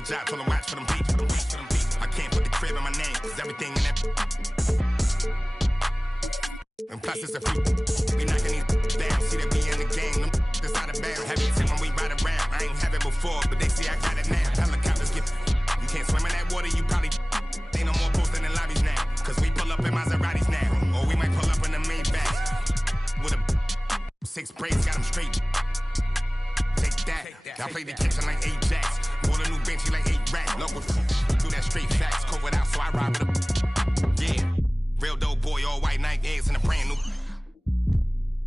a job, told him watch for them beats. I can't put the crib in my name, cause everything in that. And plus it's a few. We knocking these down, see that we in the game. Them that's out of bounds. Have you seen when we ride around? I ain't have it before, but they see I got it now. Helicopters get. You can't swim in that water, you probably. Ain't no more posting in lobbies now. Cause we pull up in Maseratis now. Or we might pull up in the Maybachs. With a 6 braids, got them straight. Take that. Y'all play the kitchen like Ajax. More than new Benchy like 8 racks. Local do that straight facts. Covered out, so I ride with a. Yeah. Real dope boy, all white Nike eggs and a brand new.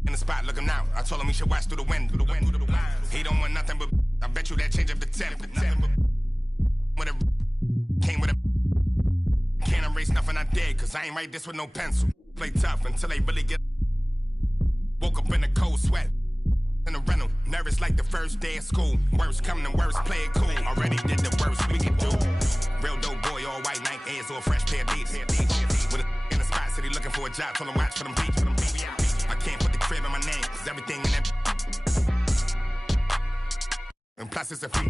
In the spot, looking out. I told him he should watch through the wind. He don't want nothing but. I bet you that change up the temp. With a. Came with a. Can't erase nothing I did, cause I ain't write this with no pencil. Play tough until they really get. Woke up in a cold sweat. In a rental, nervous like the first day of school. Worst coming and worst, play it cool. Already did the worst we can do. Real dope boy, all white Nike Airs or a fresh pair of beats. With a in the spot, city looking for a job, told him watch for them beats. I can't put the crib in my name, cause everything in that. And plus it's a few.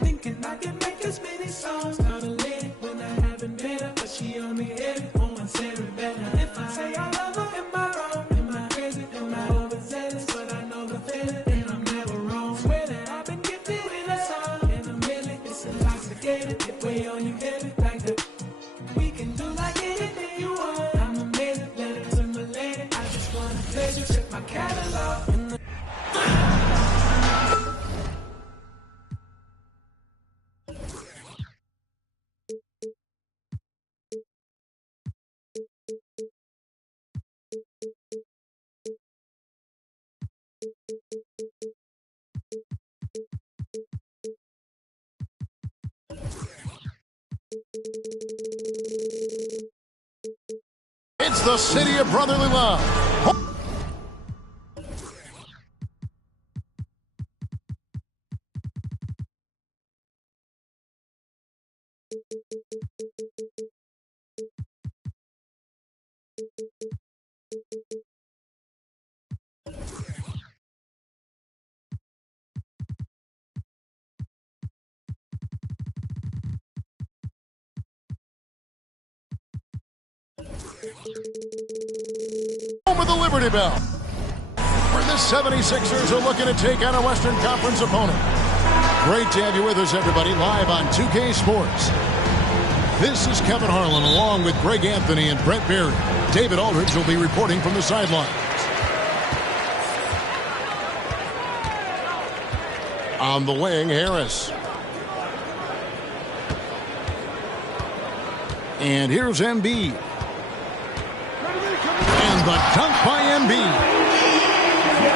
Thinking I can make as many songs. Got a lady when I haven't met her, but she only hit it on my cerebellum. If I say I love her, am I wrong? Am I crazy? Am I overzealous? But I know the feeling, and I'm never wrong. Swear that I've been gifted with a song. In a minute, it's intoxicated. If we on you heavy like that, we can do like anything you want. I'm amazing, let it to my lady. I just wanna pleasure, check my catalog. It's the city of brotherly love. Home of the Liberty Bell, where the 76ers are looking to take on a Western Conference opponent. Great to have you with us, everybody, live on 2K Sports. This is Kevin Harlan, along with Greg Anthony and Brent Barry. David Aldridge will be reporting from the sidelines. On the wing, Harris. And here's Embiid. And the dunk by Embiid.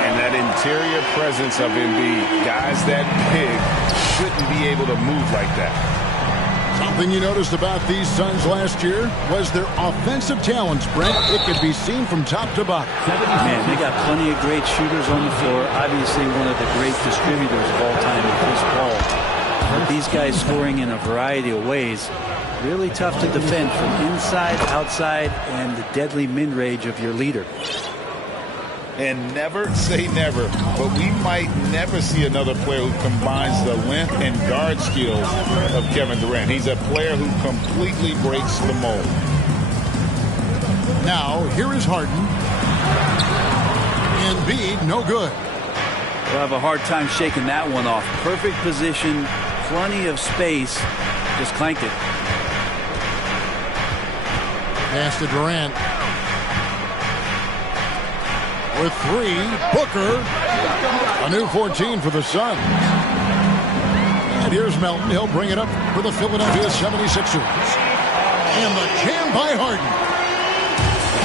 And that interior presence of Embiid. Guys that big shouldn't be able to move like that. Something you noticed about these Suns last year was their offensive talents, Brent. It could be seen from top to bottom. Man, they got plenty of great shooters on the floor. Obviously one of the great distributors of all time in Chris Paul. But these guys scoring in a variety of ways. Really tough to defend from inside, outside, and the deadly mid-range of your leader. And never say never, but we might never see another player who combines the length and guard skills of Kevin Durant. He's a player who completely breaks the mold. Now, here is Harden. Embiid, no good. We'll have a hard time shaking that one off. Perfect position, plenty of space, just clanked it. Pass to Durant. With 3, Booker. A new 14 for the Suns. And here's Melton. He'll bring it up for the Philadelphia 76ers. And the jam by Harden.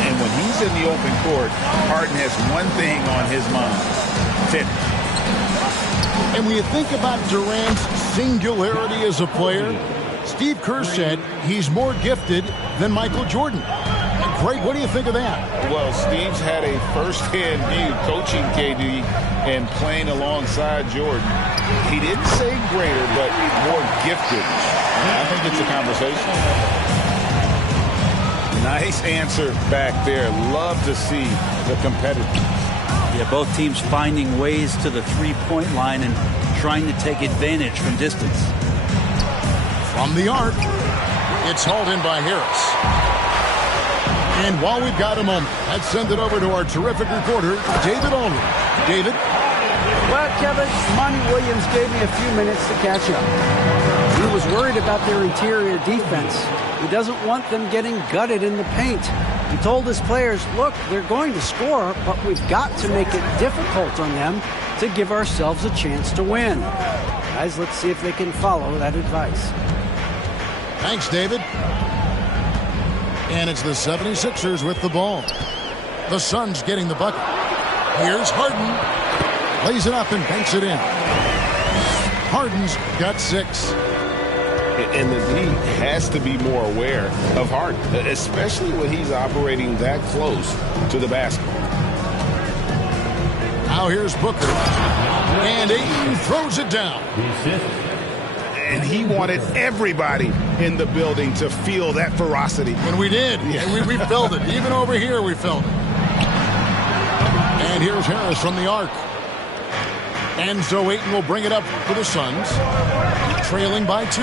And when he's in the open court, Harden has one thing on his mind. Finish. And when you think about Durant's singularity as a player, Steve Kerr said he's more gifted than Michael Jordan. Greg, what do you think of that? Well, Steve's had a first-hand view coaching KD and playing alongside Jordan. He didn't say greater, but more gifted. I think it's a conversation. Nice answer back there. Love to see the competitiveness. Yeah, both teams finding ways to the three-point line and trying to take advantage from distance. From the arc, it's hauled in by Harris. And while we've got a moment, let's send it over to our terrific reporter, David Aldridge. David? Well, Kevin, Monty Williams gave me a few minutes to catch up. He was worried about their interior defense. He doesn't want them getting gutted in the paint. He told his players, look, they're going to score, but we've got to make it difficult on them to give ourselves a chance to win. Guys, let's see if they can follow that advice. Thanks, David. And it's the 76ers with the ball. The Suns getting the bucket. Here's Harden. Lays it up and banks it in. Harden's got 6. And the D has to be more aware of Harden, especially when he's operating that close to the basket. Now here's Booker. And Ayton throws it down. And he wanted everybody in the building to feel that ferocity. And we did. Yeah. And we felt it. Even over here we felt it. And here's Harris from the arc. And so Ayton will bring it up for the Suns. Trailing by 2.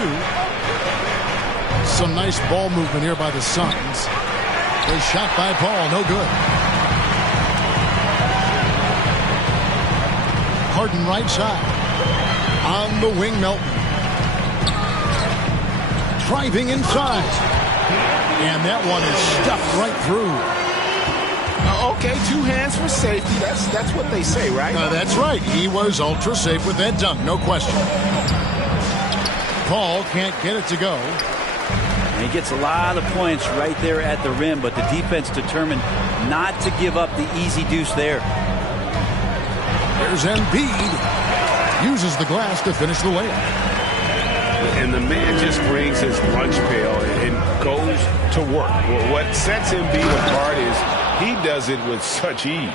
Some nice ball movement here by the Suns. A shot by Paul. No good. Harden right side. On the wing, Melton. Driving inside. And that one is stuffed right through. Okay, 2 hands for safety. That's what they say, right? That's right. He was ultra safe with that dunk, no question. Paul can't get it to go. And he gets a lot of points right there at the rim, but the defense determined not to give up the easy deuce there. There's Embiid. Uses the glass to finish the layup. And the man just brings his lunch pail and goes to work. Well, what sets Embiid apart is he does it with such ease.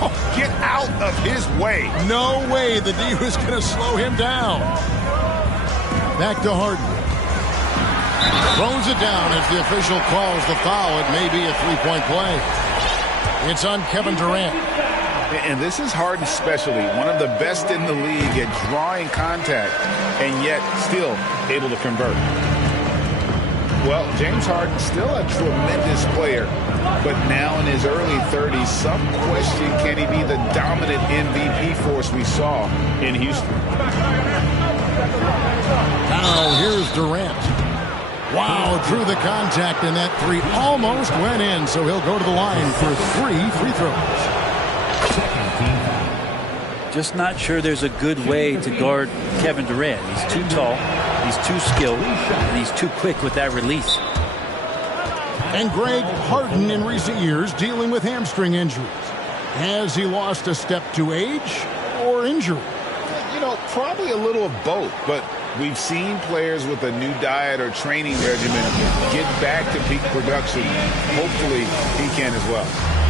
Oh, get out of his way. No way the D was going to slow him down. Back to Harden. Throws it down as the official calls the foul. It may be a three-point play. It's on Kevin Durant. And this is Harden's specialty, one of the best in the league at drawing contact and yet still able to convert. Well, James Harden still a tremendous player, but now in his early 30s, some question, can he be the dominant MVP force we saw in Houston? Now here's Durant. Wow, drew the contact, and that 3 almost went in, so he'll go to the line for 3 free throws. Just not sure there's a good way to guard Kevin Durant. He's too tall, he's too skilled, and he's too quick with that release. And Greg, Harden in recent years dealing with hamstring injuries. Has he lost a step to age or injury? You know, probably a little of both, but we've seen players with a new diet or training regimen get back to peak production. Hopefully he can as well.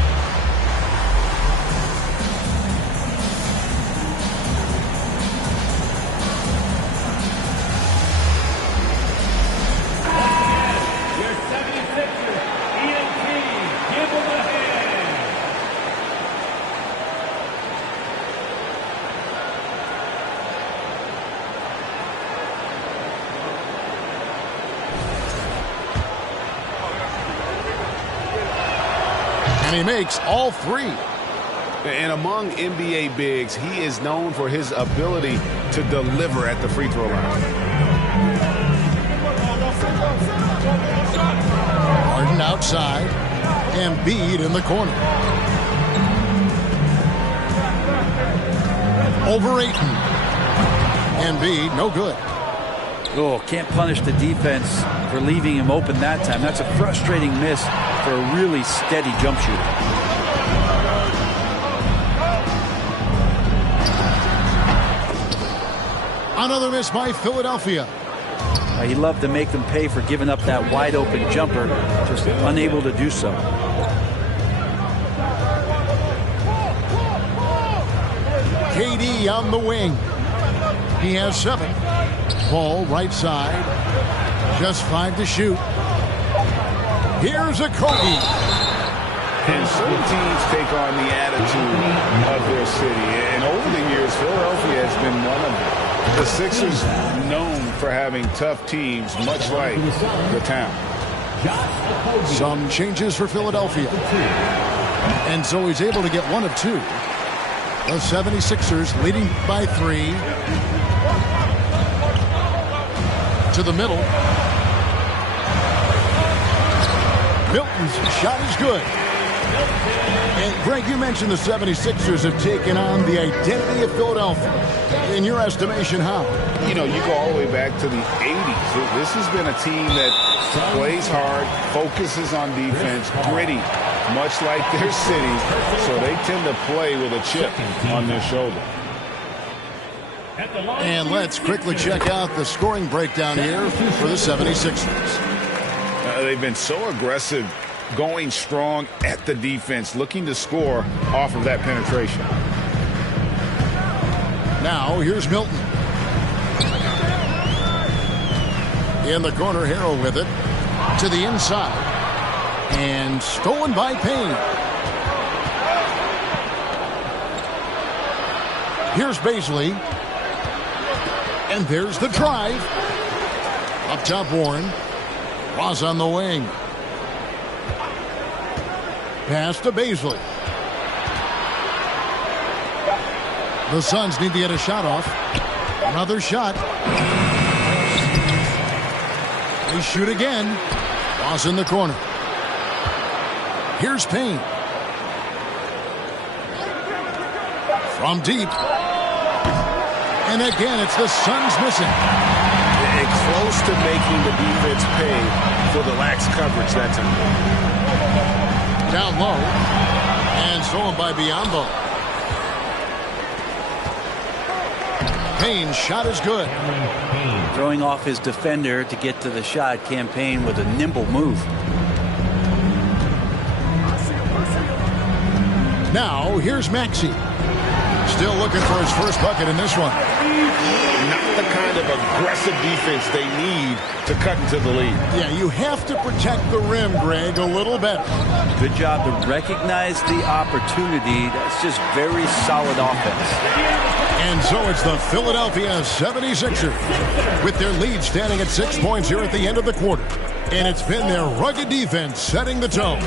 And he makes all 3. And among NBA bigs, he is known for his ability to deliver at the free throw line. Harden outside. Embiid in the corner. Over Ayton. Embiid, no good. Oh, can't punish the defense for leaving him open that time. That's a frustrating miss for a really steady jump shooter. Another miss by Philadelphia. He loved to make them pay for giving up that wide open jumper, just unable to do so. KD on the wing. He has 7. Ball right side. Just 5 to shoot. Here's a Kobe. And certain teams take on the attitude of their city. And over the years, Philadelphia has been one of them. The Sixers known for having tough teams, much like the town. Some changes for Philadelphia. And so he's able to get 1 of 2. The 76ers leading by 3. To the middle. Milton's shot is good. And Greg, you mentioned the 76ers have taken on the identity of Philadelphia. In your estimation, how? You know, you go all the way back to the 80s. This has been a team that plays hard, focuses on defense, gritty, much like their city. So they tend to play with a chip on their shoulder. And let's quickly check out the scoring breakdown here for the 76ers. They've been so aggressive, going strong at the defense, looking to score off of that penetration. Now, here's Milton. In the corner, Harrell with it. To the inside. And stolen by Payne. Here's Bazley. And there's the drive. Up top, Warren. Ross on the wing. Pass to Bazley. The Suns need to get a shot off. Another shot. They shoot again. Ross in the corner. Here's Payne. From deep. And again, it's the Suns missing. And close to making the defense pay for the lax coverage that time. Down low. And stolen by Biyombo. Payne's shot is good. Throwing off his defender to get to the shot. Campaign with a nimble move. Now, here's Maxey. Still looking for his first bucket in this one. Not the kind of aggressive defense they need to cut into the lead. Yeah, you have to protect the rim, Greg, a little better. Good job to recognize the opportunity. That's just very solid offense. And so it's the Philadelphia 76ers with their lead standing at 6 points here at the end of the quarter. And it's been their rugged defense setting the tone.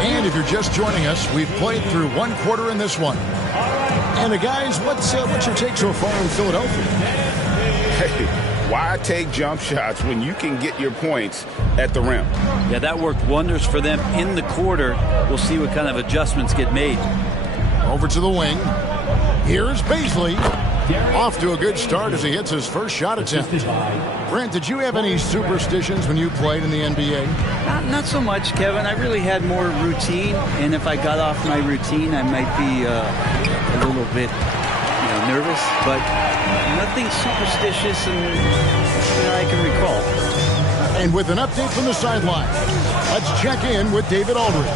And if you're just joining us, we've played through 1 quarter in this one. And guys, what's your take so far in Philadelphia? Hey, why take jump shots when you can get your points at the rim? Yeah, that worked wonders for them in the quarter. We'll see what kind of adjustments get made. Over to the wing. Here's Bazley. Off to a good start as he hits his first shot attempt. Brent, did you have any superstitions when you played in the NBA? Not so much, Kevin. I really had more routine, and if I got off my routine, I might be a little bit, nervous. But nothing superstitious, and I can recall. And with an update from the sideline, let's check in with David Aldridge.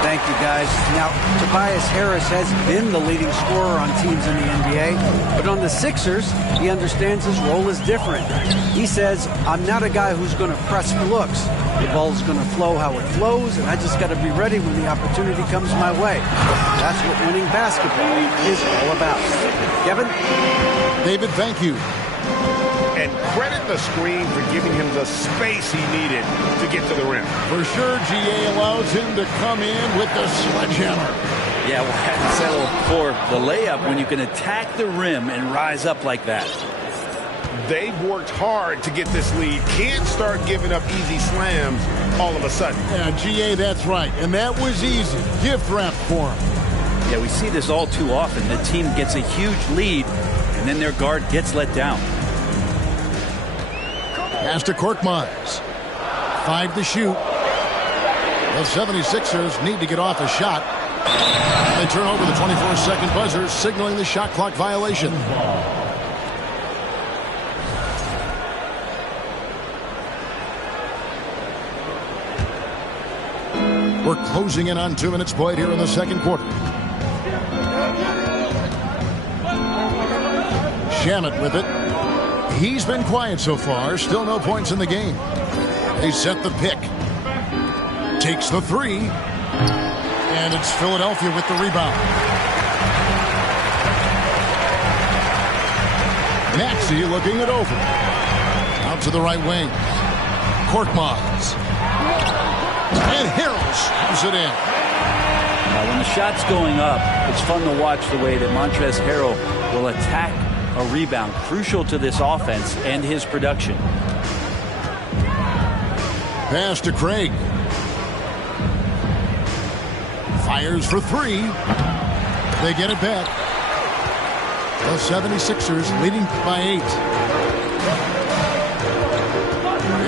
Thank you, guys. Now, Tobias Harris has been the leading scorer on teams in the NBA, but on the Sixers, he understands his role is different. He says, I'm not a guy who's going to press for looks. The ball's going to flow how it flows, and I just got to be ready when the opportunity comes my way. That's what winning basketball is all about. Kevin? David, thank you. And credit the screen for giving him the space he needed to get to the rim. For sure, GA allows him to come in with the sledgehammer. Yeah, we'll have to settle for the layup when you can attack the rim and rise up like that. They've worked hard to get this lead. Can't start giving up easy slams all of a sudden. Yeah, GA, that's right. And that was easy. Gift wrap for him. Yeah, we see this all too often. The team gets a huge lead, and then their guard gets let down. Pass to Korkmaz. 5 to shoot. The 76ers need to get off a shot. They turn over the 24-second buzzer, signaling the shot clock violation. We're closing in on 2 minutes played here in the second quarter. Shamet with it. He's been quiet so far. Still no points in the game. They set the pick. Takes the three. And it's Philadelphia with the rebound. Maxey looking it over. Out to the right wing. Korkmaz. And Harrell shoots it in. When the shot's going up, it's fun to watch the way that Montrezl Harrell will attack a rebound. Crucial to this offense and his production. Pass to Craig. Fires for three. They get it back. The 76ers leading by 8.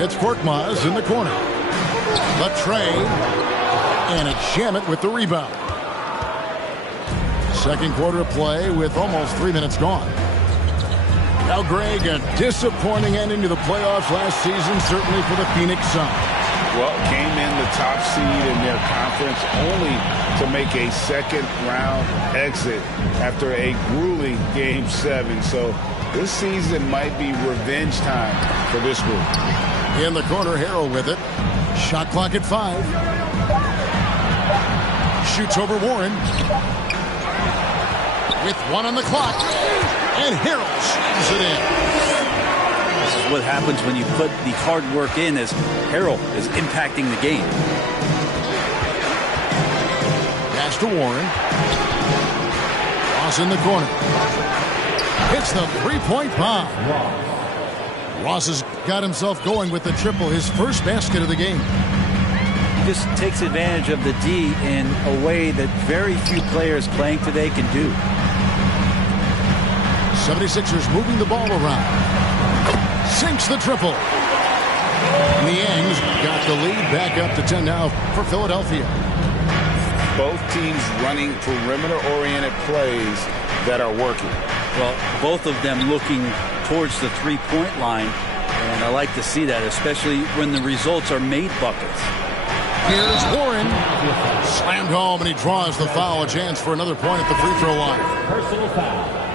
It's Korkmaz in the corner. Latrey. And it's Shamet with the rebound. Second quarter of play with almost 3 minutes gone. Now, Greg, a disappointing ending to the playoffs last season, certainly for the Phoenix Suns. Well, came in the top seed in their conference only to make a second-round exit after a grueling Game 7. So this season might be revenge time for this group. In the corner, Harrell with it. Shot clock at 5. Shoots over Warren. With 1 on the clock. And Harrell shoots it in. This is what happens when you put the hard work in, as Harrell is impacting the game. Pass to Warren. Ross in the corner. Hits the three-point bomb. Ross has got himself going with the triple, his first basket of the game. He just takes advantage of the D in a way that very few players playing today can do. 76ers moving the ball around. Sinks the triple. Niang's got the lead back up to 10 now for Philadelphia. Both teams running perimeter-oriented plays that are working. Well, both of them looking towards the three-point line, and I like to see that, especially when the results are made buckets. Here's Warren. Slammed home, and he draws the foul. A chance for another point at the free throw line.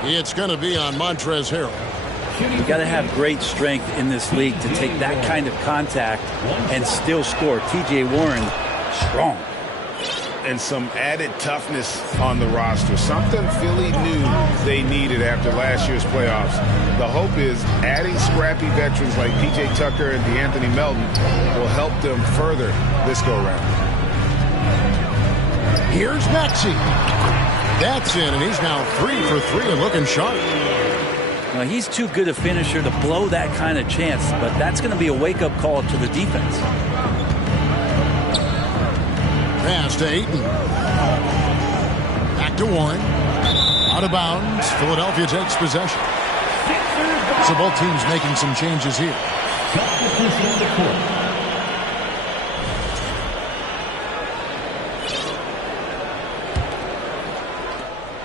It's going to be on Montrezl Harrell. You got to have great strength in this league to take that kind of contact and still score. T.J. Warren, strong. And some added toughness on the roster. Something Philly knew they needed after last year's playoffs. The hope is adding scrappy veterans like P.J. Tucker and DeAnthony Melton will help them further this go-round. Here's Maxey. That's in, and he's now 3 for 3 and looking sharp. Now, he's too good a finisher to blow that kind of chance, but that's going to be a wake-up call to the defense. Pass to Ayton. Back to Warren. Out of bounds. Philadelphia takes possession. So both teams making some changes here.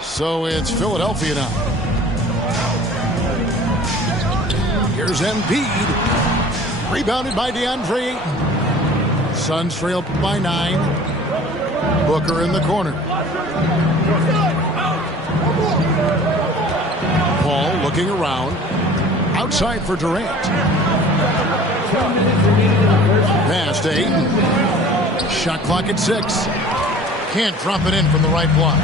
So it's Philadelphia now. Here's Embiid. Rebounded by DeAndre Ayton. Suns trail by 9. Booker in the corner. Paul looking around. Outside for Durant. Pass to Ayton. Shot clock at 6. Can't drop it in from the right block.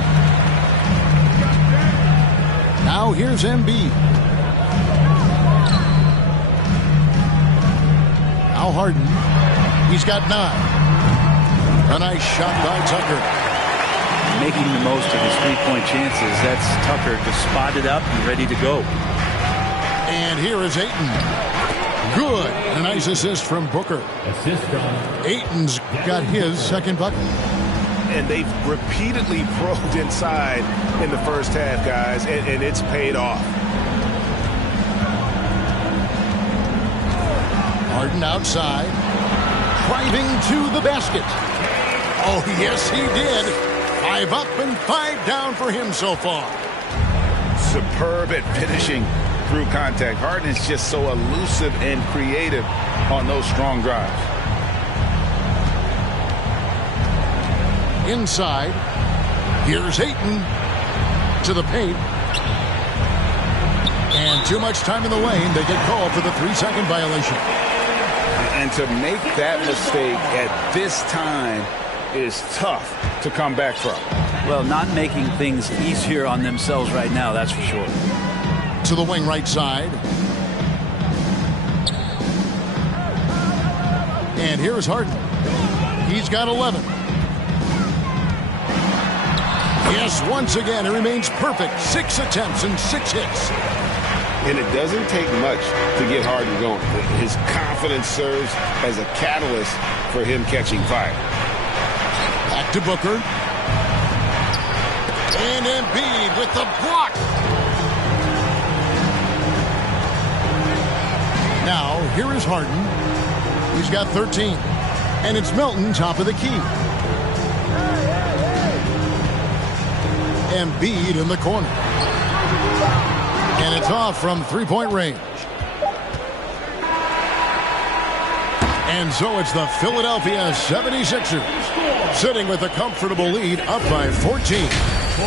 Now here's Embiid. Now Harden. He's got 9. A nice shot by Tucker. Making the most of his three-point chances. That's Tucker just spotted up and ready to go. And here is Ayton. Good. A nice assist from Booker. Ayton's got his second bucket. And they've repeatedly probed inside in the first half, guys, and it's paid off. Harden outside. Driving to the basket. Oh, yes, he did. 5 up and 5 down for him so far. Superb at finishing through contact. Harden is just so elusive and creative on those strong drives. Inside, here's Ayton to the paint. And too much time in the lane. They get called for the 3-second violation. And to make that mistake at this time is tough to come back from. Well, not making things easier on themselves right now, that's for sure. To the wing right side. And here's Harden. He's got 11. Yes, once again, it remains perfect. 6 attempts and 6 hits. And it doesn't take much to get Harden going. His confidence serves as a catalyst for him catching fire. Back to Booker. And Embiid with the block. Now, here is Harden. He's got 13. And it's Melton, top of the key. Embiid in the corner. And it's off from 3-point range. And so it's the Philadelphia 76ers sitting with a comfortable lead up by 14.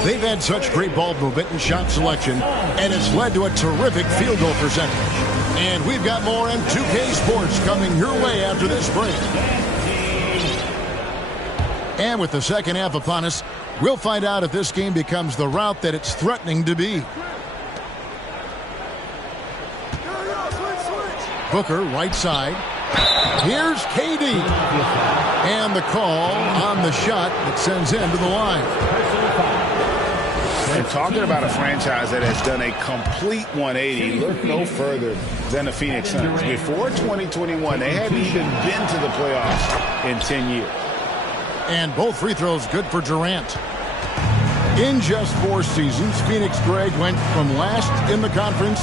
They've had such great ball movement and shot selection, and it's led to a terrific field goal percentage. And we've got more on 2K Sports coming your way after this break. And with the second half upon us, we'll find out if this game becomes the route that it's threatening to be. Booker, right side. Here's KD. And the call on the shot that sends him to the line. And talking about a franchise that has done a complete 180, look no further than the Phoenix Suns. Before 2021, they hadn't even been to the playoffs in 10 years. And both free throws good for Durant. In just 4 seasons, Phoenix, Greg, went from last in the conference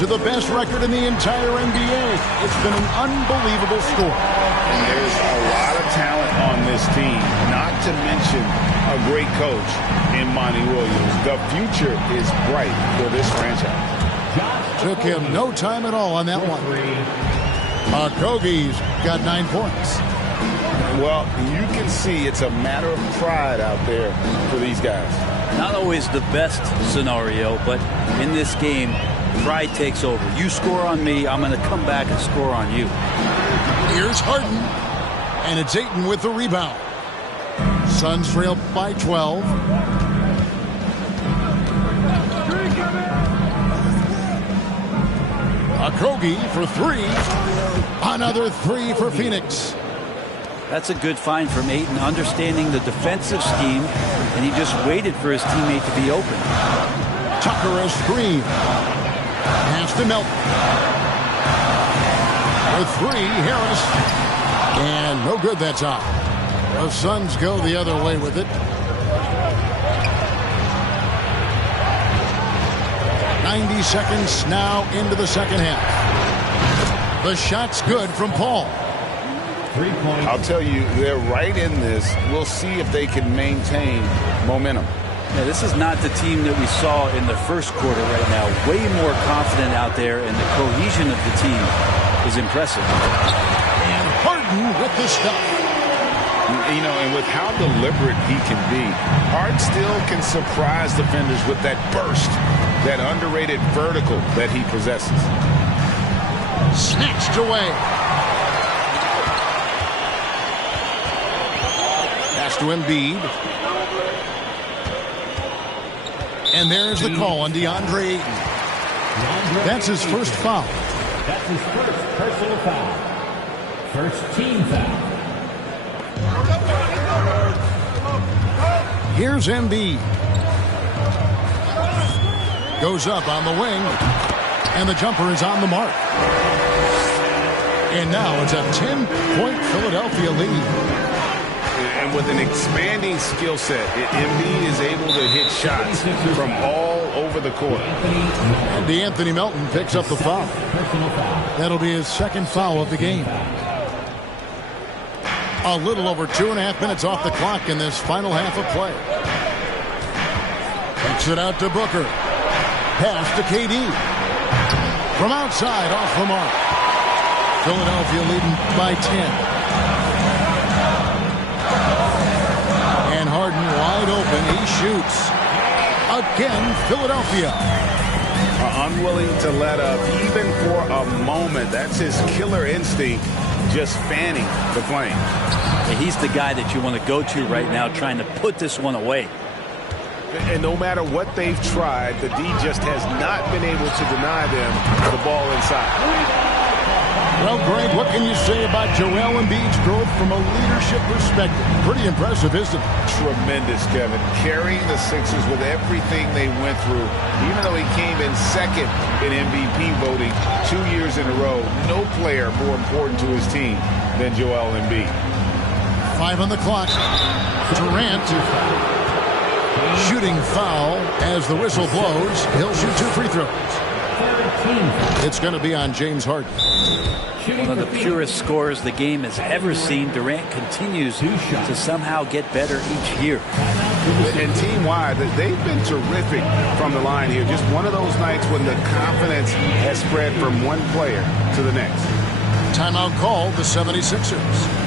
to the best record in the entire NBA. It's been an unbelievable score. And there's a lot of talent on this team, not to mention a great coach in Monty Williams. The future is bright for this franchise. Took him no time at all on that one. Okogie's got 9 points. Well, you can see it's a matter of pride out there for these guys. Not always the best scenario, but in this game, pride takes over. You score on me, I'm going to come back and score on you. Here's Harden, and it's Ayton with the rebound. Suns trail by 12. Okogie for 3. Another 3 for Phoenix. That's a good find from Ayton, understanding the defensive scheme, and he just waited for his teammate to be open. Tucker a screen. Pass to Melton. For 3, Harris. And no good that time. The Suns go the other way with it. 90 seconds now into the second half. The shot's good from Paul. 3 points. I'll tell you, they're right in this. We'll see if they can maintain momentum. Yeah, this is not the team that we saw in the first quarter right now. Way more confident out there, and the cohesion of the team is impressive. And Harden with the stuff. You know, and with how deliberate he can be, Harden still can surprise defenders with that burst, that underrated vertical that he possesses. Snatched away. Pass to Embiid. And there's the call on DeAndre Ayton. That's his first foul. That's his first personal foul. First team foul. Here's Embiid. Goes up on the wing. And the jumper is on the mark. And now it's a 10-point Philadelphia lead. And with an expanding skill set, Embiid is able to hit shots from all over the court. And DeAnthony Melton picks up the foul. That'll be his second foul of the game. A little over 2.5 minutes off the clock in this final half of play. Kicks it out to Booker. Pass to KD. From outside, off the mark. Philadelphia leading by 10. And Harden wide open. He shoots. Again, Philadelphia. Unwilling to let up even for a moment. That's his killer instinct, just fanning the flame. He's the guy that you want to go to right now, trying to put this one away. And no matter what they've tried, the D just has not been able to deny them the ball inside. Well, Greg, what can you say about Joel Embiid's growth from a leadership perspective? Pretty impressive, isn't it? Tremendous, Kevin. Carrying the Sixers with everything they went through. Even though he came in second in MVP voting 2 years in a row, no player more important to his team than Joel Embiid. 5 on the clock. Durant. Shooting foul as the whistle blows. He'll shoot 2 free throws. It's going to be on James Harden. One of the purest scorers the game has ever seen. Durant continues to somehow get better each year. And team-wide, they've been terrific from the line here. Just one of those nights when the confidence has spread from one player to the next. Timeout called the 76ers.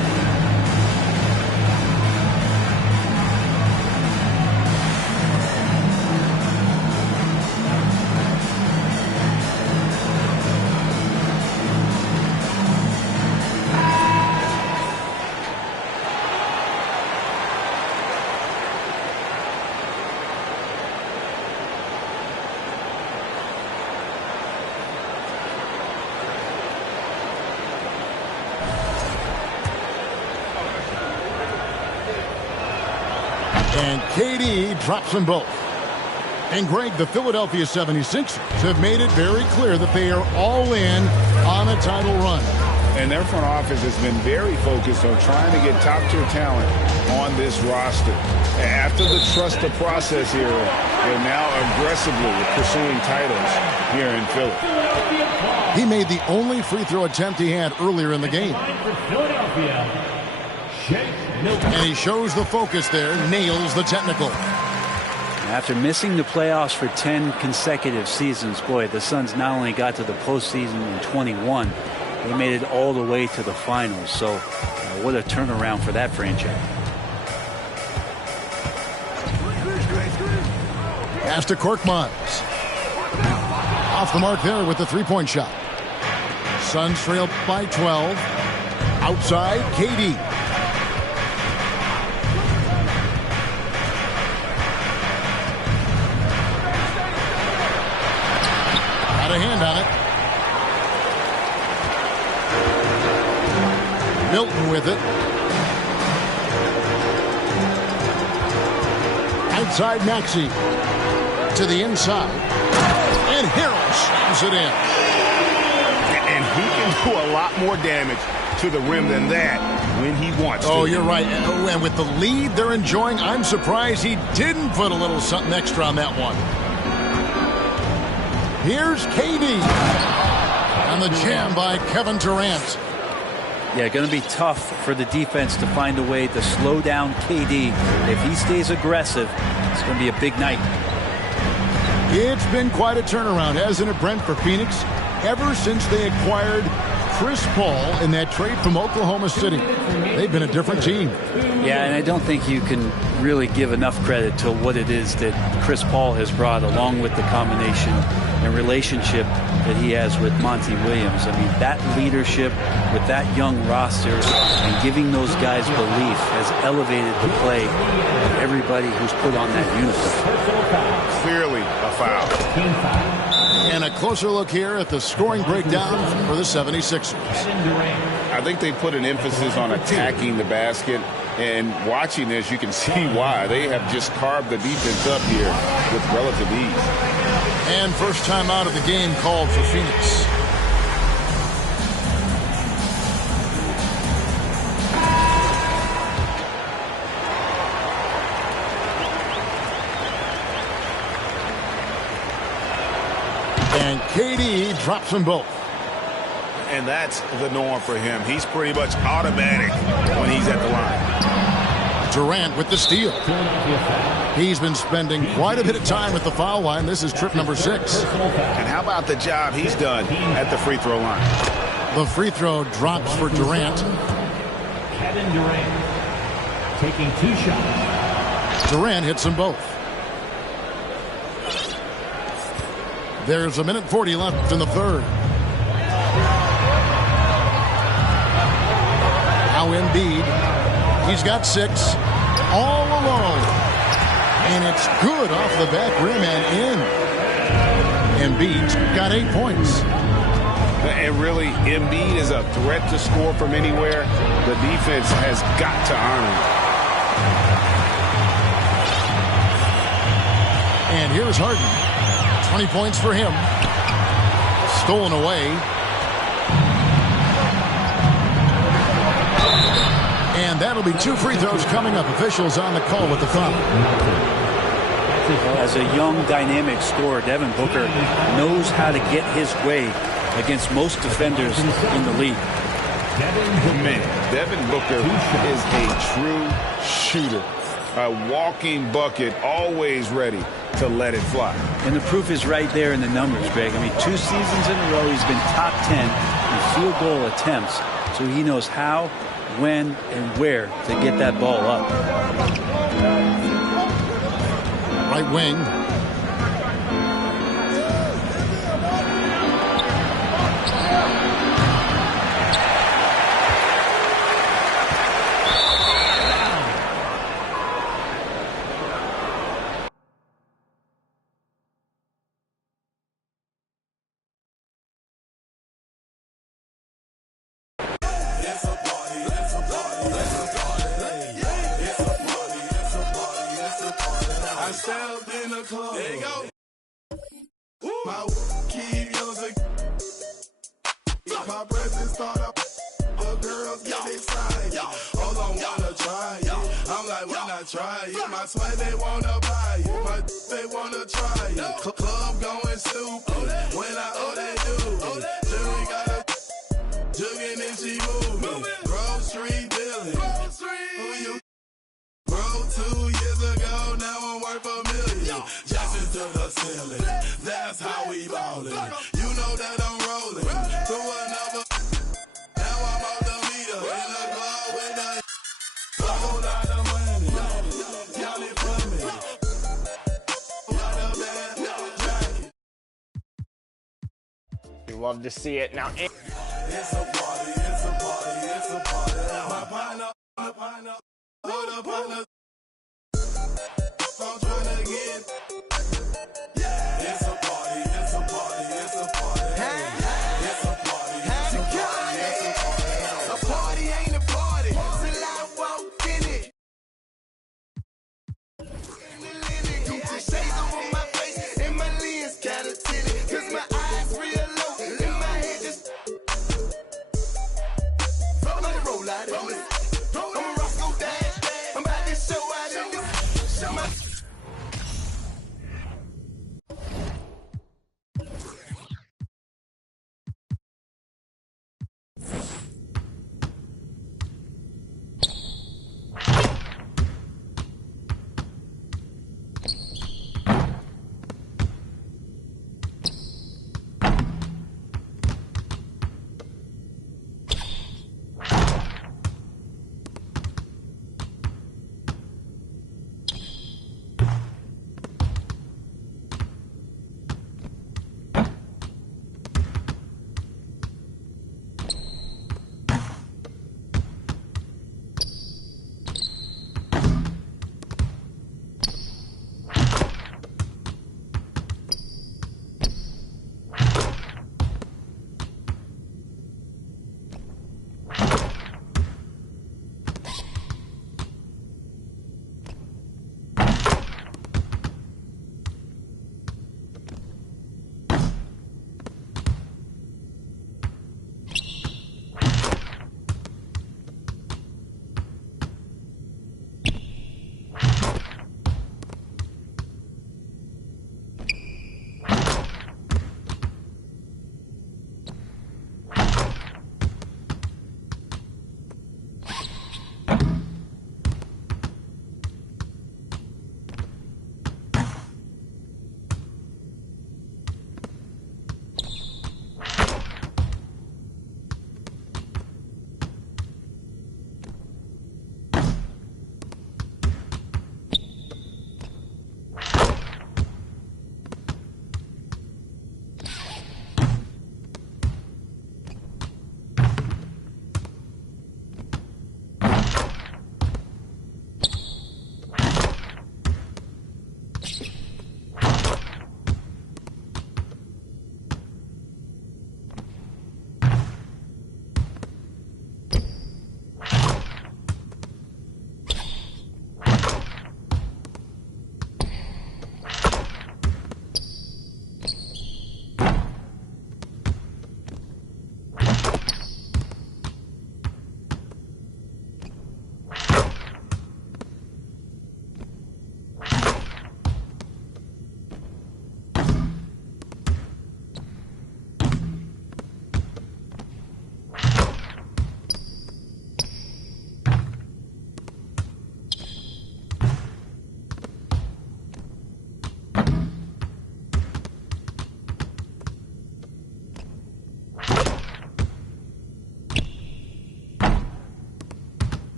And KD drops them both. And Greg, the Philadelphia 76ers have made it very clear that they are all in on a title run. And their front office has been very focused on trying to get top-tier talent on this roster. After the trust the process era, they're now aggressively pursuing titles here in Philly. He made the only free throw attempt he had earlier in the game. And he shows the focus there, nails the technical. After missing the playoffs for 10 consecutive seasons, boy, the Suns not only got to the postseason in 21, they made it all the way to the finals. So what a turnaround for that franchise. Pass to Korkmaz. Off the mark there with the three-point shot. Suns trail by 12. Outside, KD. Got a hand on it. Milton with it. Outside Maxey. To the inside. And Harrell slams it in. And he can do a lot more damage to the rim than that when he wants to. Oh, you're right. And with the lead they're enjoying, I'm surprised he didn't put a little something extra on that one. Here's KD. On the jam by Kevin Durant. Yeah, going to be tough for the defense to find a way to slow down KD. If he stays aggressive, it's going to be a big night. It's been quite a turnaround, hasn't it, Brent, for Phoenix? Ever since they acquired Chris Paul in that trade from Oklahoma City, they've been a different team. Yeah, and I don't think you can really give enough credit to what it is that Chris Paul has brought, along with the combination and relationship that he has with Monty Williams. I mean, that leadership with that young roster and giving those guys belief has elevated the play of everybody who's put on that uniform. Clearly a foul. And a closer look here at the scoring breakdown for the 76ers. I think they put an emphasis on attacking the basket, and watching this, you can see why. They have just carved the defense up here with relative ease. And first time out of the game called for Phoenix. And KD drops them both. And that's the norm for him. He's pretty much automatic when he's at the line. Durant with the steal. He's been spending quite a bit of time at the foul line. This is trip number 6. And how about the job he's done at the free throw line? The free throw drops for Durant. Kevin Durant taking 2 shots. Durant hits them both. There's 1:40 left in the third. Now Embiid. He's got 6 all alone. And it's good off the back rim and in. Embiid's got 8 points. And really, Embiid is a threat to score from anywhere. The defense has got to honor him. And here's Harden. 20 points for him. Stolen away. And that'll be 2 free throws coming up. Officials on the call with the foul. As a young, dynamic scorer, Devin Booker knows how to get his way against most defenders in the league. Devin Booker is a true shooter. A walking bucket, always ready to let it fly. And the proof is right there in the numbers, Greg. I mean, 2 seasons in a row, he's been top 10 in field goal attempts. So he knows how, when, and where to get that ball up. Right wing. Love to see it. Now, it's a party, it's a party, it's a party. My partner, hold up, partner. I'm trying to get. Yeah, it's a party, it's a party, it's a party. It's a party, it's a party, it's a party. A party ain't a party till I walk in it. Gucci shades over my face and my lens got a tinted 'cause my eyes real low. I'm a Roscoe Dash. I'm about to show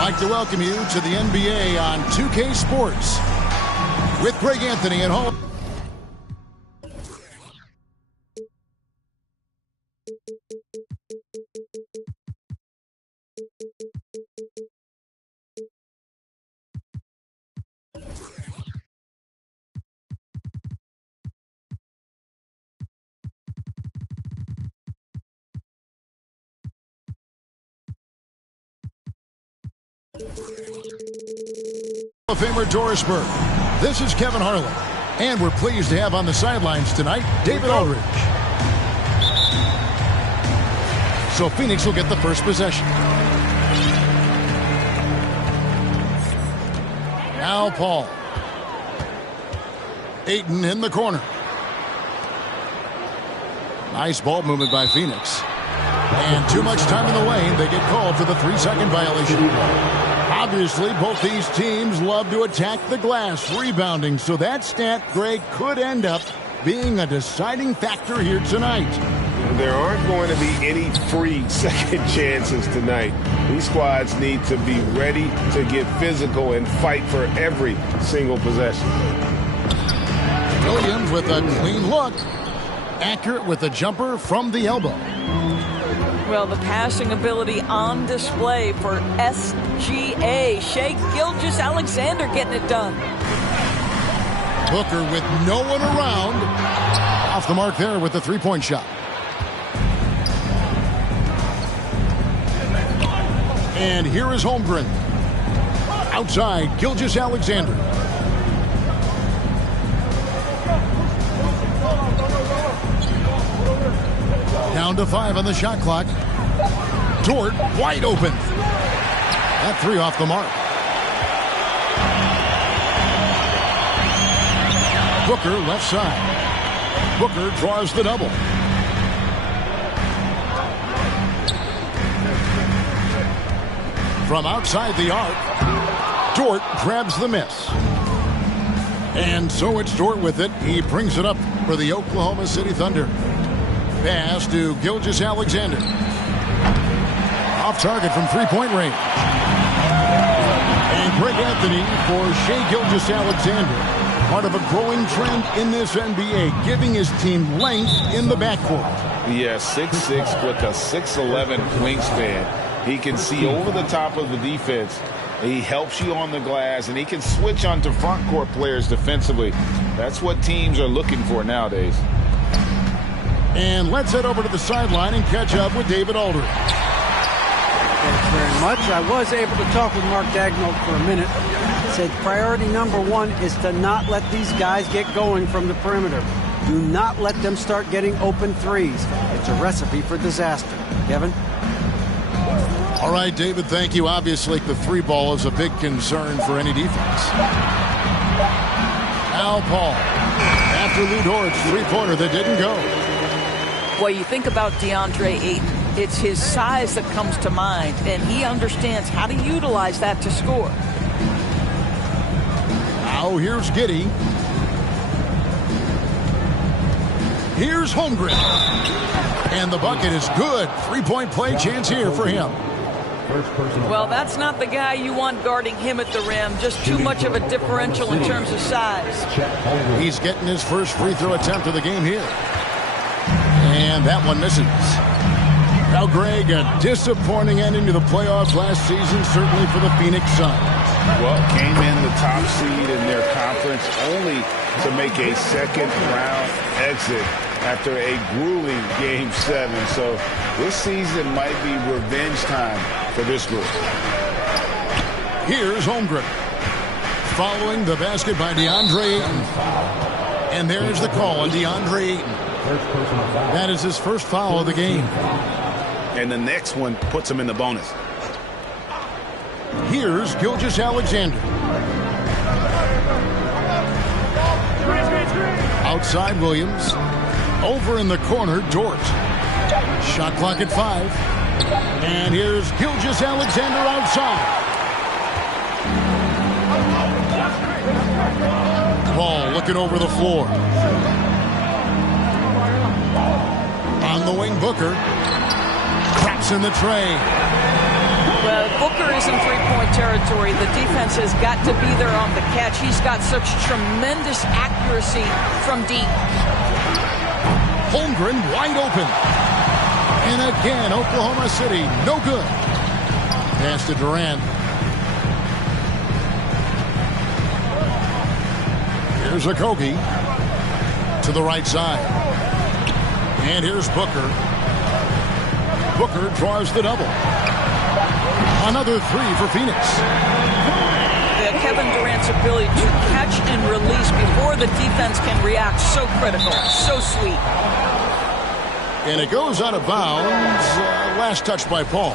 I'd like to welcome you to the NBA on 2K Sports with Greg Anthony at home. Hall of Famer Doris Burke. This is Kevin Harlan, and we're pleased to have on the sidelines tonight David Aldridge. So Phoenix will get the first possession. Now Paul. Ayton in the corner. Nice ball movement by Phoenix. And too much time in the lane. They get called for the 3-second violation. Obviously, both these teams love to attack the glass, rebounding. So that stat, Greg, could end up being a deciding factor here tonight. There aren't going to be any free second chances tonight. These squads need to be ready to get physical and fight for every single possession. Williams with a clean look. Accurate with a jumper from the elbow. Well, the passing ability on display for SGA. Shai Gilgeous-Alexander getting it done. Booker with no one around. Off the mark there with the three-point shot. And here is Holmgren. Outside, Gilgeous-Alexander. Down to 5 on the shot clock. Dort wide open. That three off the mark. Booker left side. Booker draws the double. From outside the arc, Dort grabs the miss. And so it's Dort with it. He brings it up for the Oklahoma City Thunder. Pass to Gilgeous-Alexander. Off target from three-point range. And Greg Anthony for Shai Gilgeous-Alexander. Part of a growing trend in this NBA, giving his team length in the backcourt. Yeah, 6'6" with a 6'11" wingspan. He can see over the top of the defense. He helps you on the glass, and he can switch onto front court players defensively. That's what teams are looking for nowadays. And let's head over to the sideline and catch up with David Aldridge. Thanks very much. I was able to talk with Mark Daigneault for a minute. He said priority number one is to not let these guys get going from the perimeter. Do not let them start getting open threes. It's a recipe for disaster. Kevin? All right, David, thank you. Obviously, the three ball is a big concern for any defense. Now Paul. After Lou Dort's three-pointer that didn't go. Well, you think about DeAndre Ayton. It's his size that comes to mind, and he understands how to utilize that to score. Now here's Giddey. Here's Holmgren. And the bucket is good. Three-point play chance here for him. Well, that's not the guy you want guarding him at the rim. Just too much of a differential in terms of size. He's getting his first free throw attempt of the game here. And that one misses. Now, Greg, a disappointing ending to the playoffs last season, certainly for the Phoenix Suns. Well, came in the top seed in their conference only to make a second-round exit after a grueling Game 7. So this season might be revenge time for this group. Here's Holmgren. Following the basket by DeAndre Ayton. And there's the call on DeAndre Ayton. That is his first foul of the game. And the next one puts him in the bonus. Here's Gilgeous-Alexander. Outside Williams. Over in the corner, Dort. Shot clock at 5. And here's Gilgeous-Alexander outside. Paul looking over the floor. On the wing, Booker. Craps in the tray. Well, Booker is in three-point territory. The defense has got to be there on the catch. He's got such tremendous accuracy from deep. Holmgren wide open. And again, Oklahoma City, no good. Pass to Durant. Here's Okogie to the right side. And here's Booker. Booker draws the double. Another three for Phoenix. Kevin Durant's ability to catch and release before the defense can react, so critical, so sweet. And it goes out of bounds. Last touch by Paul.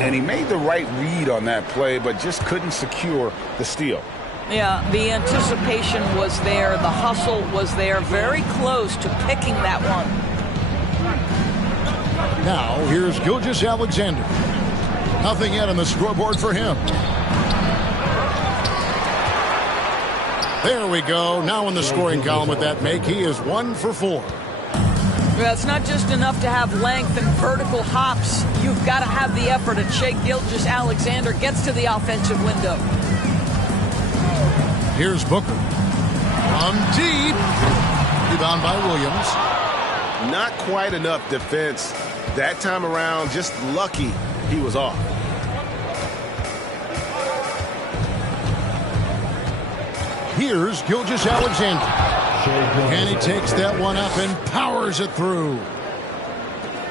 And he made the right read on that play, but just couldn't secure the steal. Yeah, the anticipation was there. The hustle was there. Very close to picking that one. Now, here's Gilgeous-Alexander. Nothing yet on the scoreboard for him. There we go. Now in the scoring column with that make, he is 1 for 4. Well, it's not just enough to have length and vertical hops. You've got to have the effort, and Shai Gilgeous-Alexander gets to the offensive window. Here's Booker. From deep. Rebound by Williams. Not quite enough defense. That time around, just lucky he was off. Here's Gilgeous-Alexander. And he takes that one up and powers it through.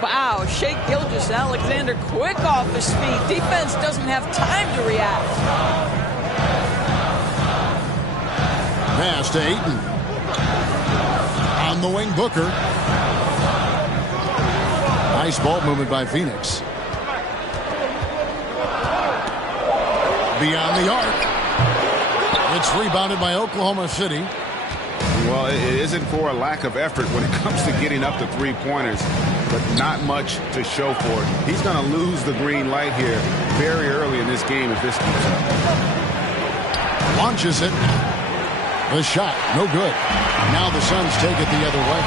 Wow, Shai Gilgeous-Alexander quick off his feet. Defense doesn't have time to react. Pass to Ayton. On the wing, Booker. Nice ball movement by Phoenix. Beyond the arc. It's rebounded by Oklahoma City. Well, it isn't for a lack of effort when it comes to getting up to three-pointers, but not much to show for it. He's going to lose the green light here very early in this game if this keeps up. Launches it. The shot, no good. Now the Suns take it the other way.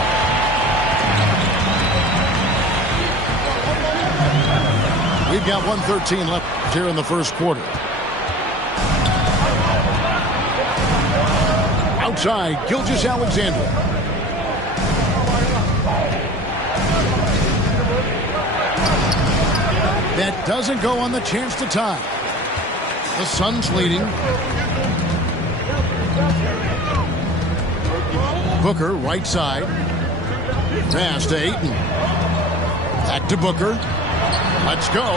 We've got 1:13 left here in the first quarter. Outside, Gilgeous-Alexander. That doesn't go on the chance to tie. The Suns leading. Booker, right side. Pass to Ayton. Back to Booker. Let's go.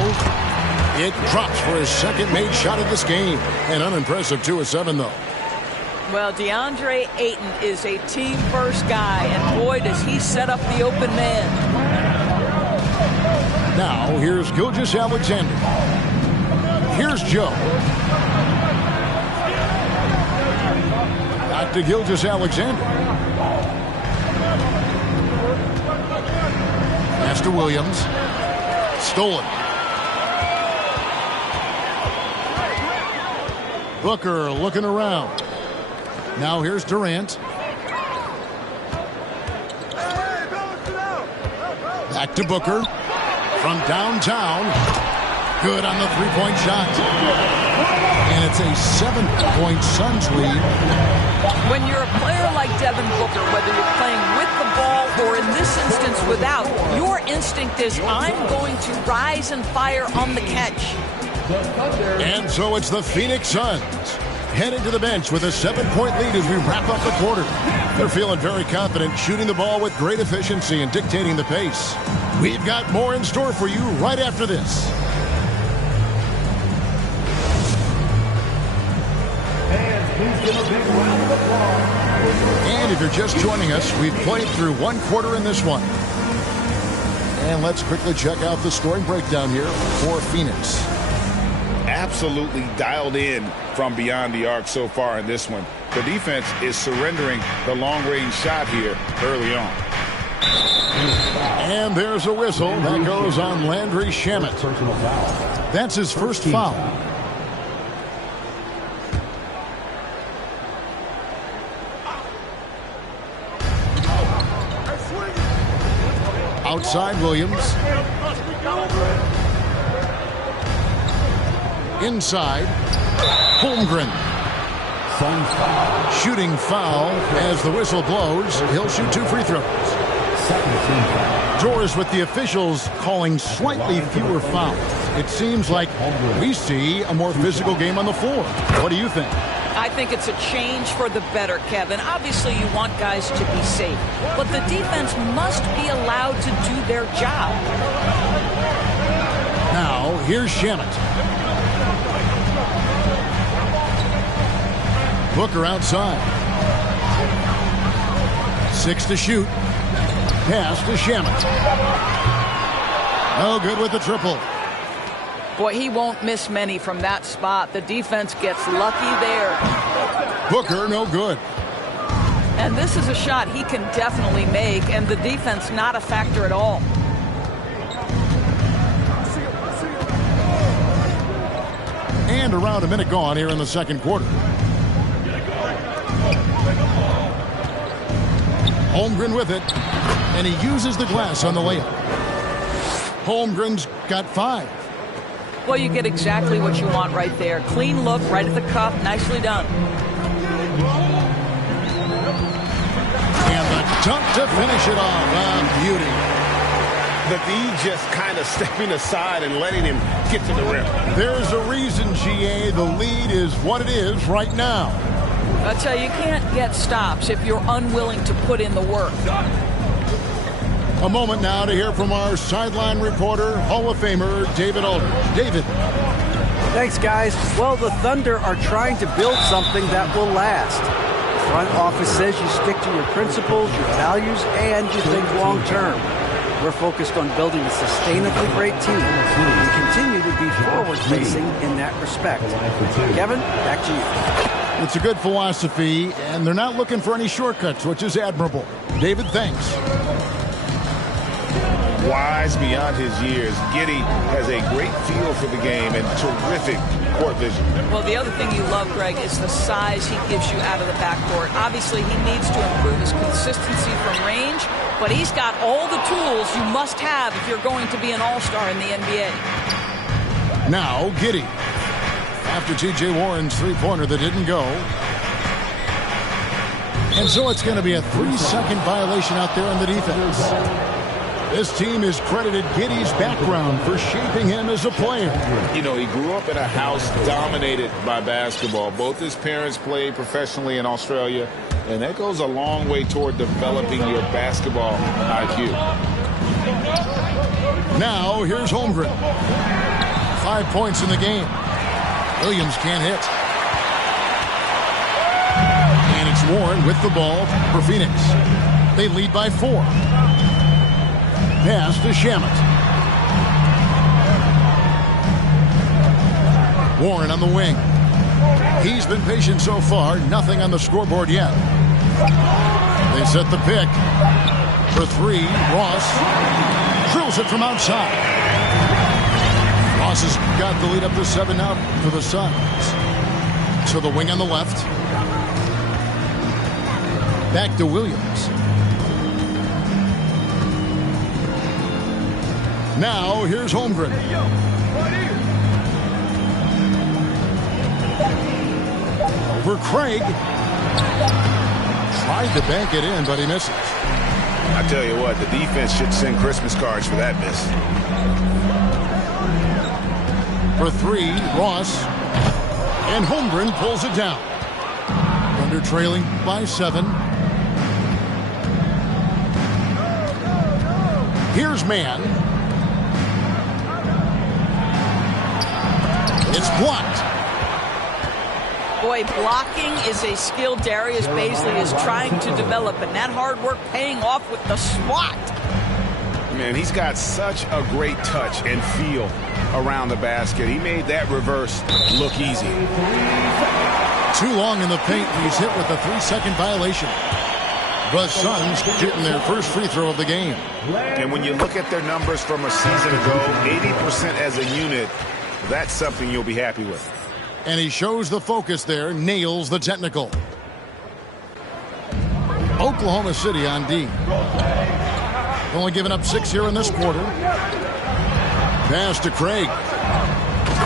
It drops for his second made shot of this game. An unimpressive 2 of 7, though. Well, DeAndre Ayton is a team-first guy, and boy, does he set up the open man. Now, here's Gilgeous-Alexander. Here's Joe. Back to Gilgeous-Alexander. Pass to Williams. Stolen. Booker looking around. Now here's Durant. Back to Booker. From downtown. Good on the three-point shot. And it's a 7-point Suns lead. When you're a player like Devin Booker, whether you're playing with the ball or in this instance without, your instinct is, I'm going to rise and fire on the catch. And so it's the Phoenix Suns heading to the bench with a 7-point lead as we wrap up the quarter. They're feeling very confident, shooting the ball with great efficiency and dictating the pace. We've got more in store for you right after this. And if you're just joining us, we've played through one quarter in this one. And let's quickly check out the scoring breakdown here for Phoenix. Absolutely dialed in from beyond the arc so far in this one. The defense is surrendering the long-range shot here early on. And there's a whistle that goes on Landry Shamet. That's his first foul. Outside Williams. Inside, Holmgren. Shooting foul as the whistle blows. He'll shoot 2 free throws. Doors with the officials calling slightly fewer fouls. It seems like we see a more physical game on the floor. What do you think? I think it's a change for the better, Kevin. Obviously, you want guys to be safe, but the defense must be allowed to do their job. Now, here's Shamet. Booker outside. 6 to shoot. Pass to Shamet. No good with the triple. Boy, he won't miss many from that spot. The defense gets lucky there. Booker, no good. And this is a shot he can definitely make, and the defense not a factor at all. And around a minute gone here in the second quarter. Holmgren with it, and he uses the glass on the layup. Holmgren's got 5. Well, you get exactly what you want right there. Clean look, right at the cup, nicely done. And the dunk to finish it off. Beauty. The D just kind of stepping aside and letting him get to the rim. There's a reason, GA, the lead is what it is right now. I tell you, you can't get stops if you're unwilling to put in the work. A moment now to hear from our sideline reporter, Hall of Famer David Aldridge. David. Thanks, guys. Well, the Thunder are trying to build something that will last. The front office says you stick to your principles, your values, and you think long term. We're focused on building a sustainably great team and continue to be forward-facing in that respect. Kevin, back to you. It's a good philosophy, and they're not looking for any shortcuts, which is admirable. David, thanks. Wise beyond his years, Giddey has a great feel for the game and terrific court vision. Well, the other thing you love, Greg, is the size he gives you out of the backcourt. Obviously, he needs to improve his consistency from range, but he's got all the tools you must have if you're going to be an all-star in the NBA. Now, Giddey. After T.J. Warren's three-pointer that didn't go. And so it's going to be a 3-second violation out there on the defense. This team has credited Giddey's background for shaping him as a player. You know, he grew up in a house dominated by basketball. Both his parents played professionally in Australia, and that goes a long way toward developing your basketball IQ. Now, here's Holmgren. 5 points in the game. Williams can't hit. And it's Warren with the ball for Phoenix. They lead by 4. Pass to Shamet. Warren on the wing. He's been patient so far. Nothing on the scoreboard yet. They set the pick. For 3, Ross drills it from outside. Ross has got the lead up to 7 now for the Suns. So the wing on the left. Back to Williams. Now, here's Holmgren. Over Craig. Tried to bank it in, but he misses. I tell you what, the defense should send Christmas cards for that miss. For three, Ross. And Holmgren pulls it down. Thunder trailing by 7. Here's Mann. It's blocked. Boy, blocking is a skill Darius Bazley is trying to develop, and that hard work paying off with the swat. Man, he's got such a great touch and feel around the basket. He made that reverse look easy. Too long in the paint. He's hit with a 3-second violation. The Suns getting their first free throw of the game. And when you look at their numbers from a season ago, 80% as a unit, that's something you'll be happy with. And he shows the focus there, nails the technical. Oklahoma City on D. Only giving up 6 here in this quarter. Pass to Craig.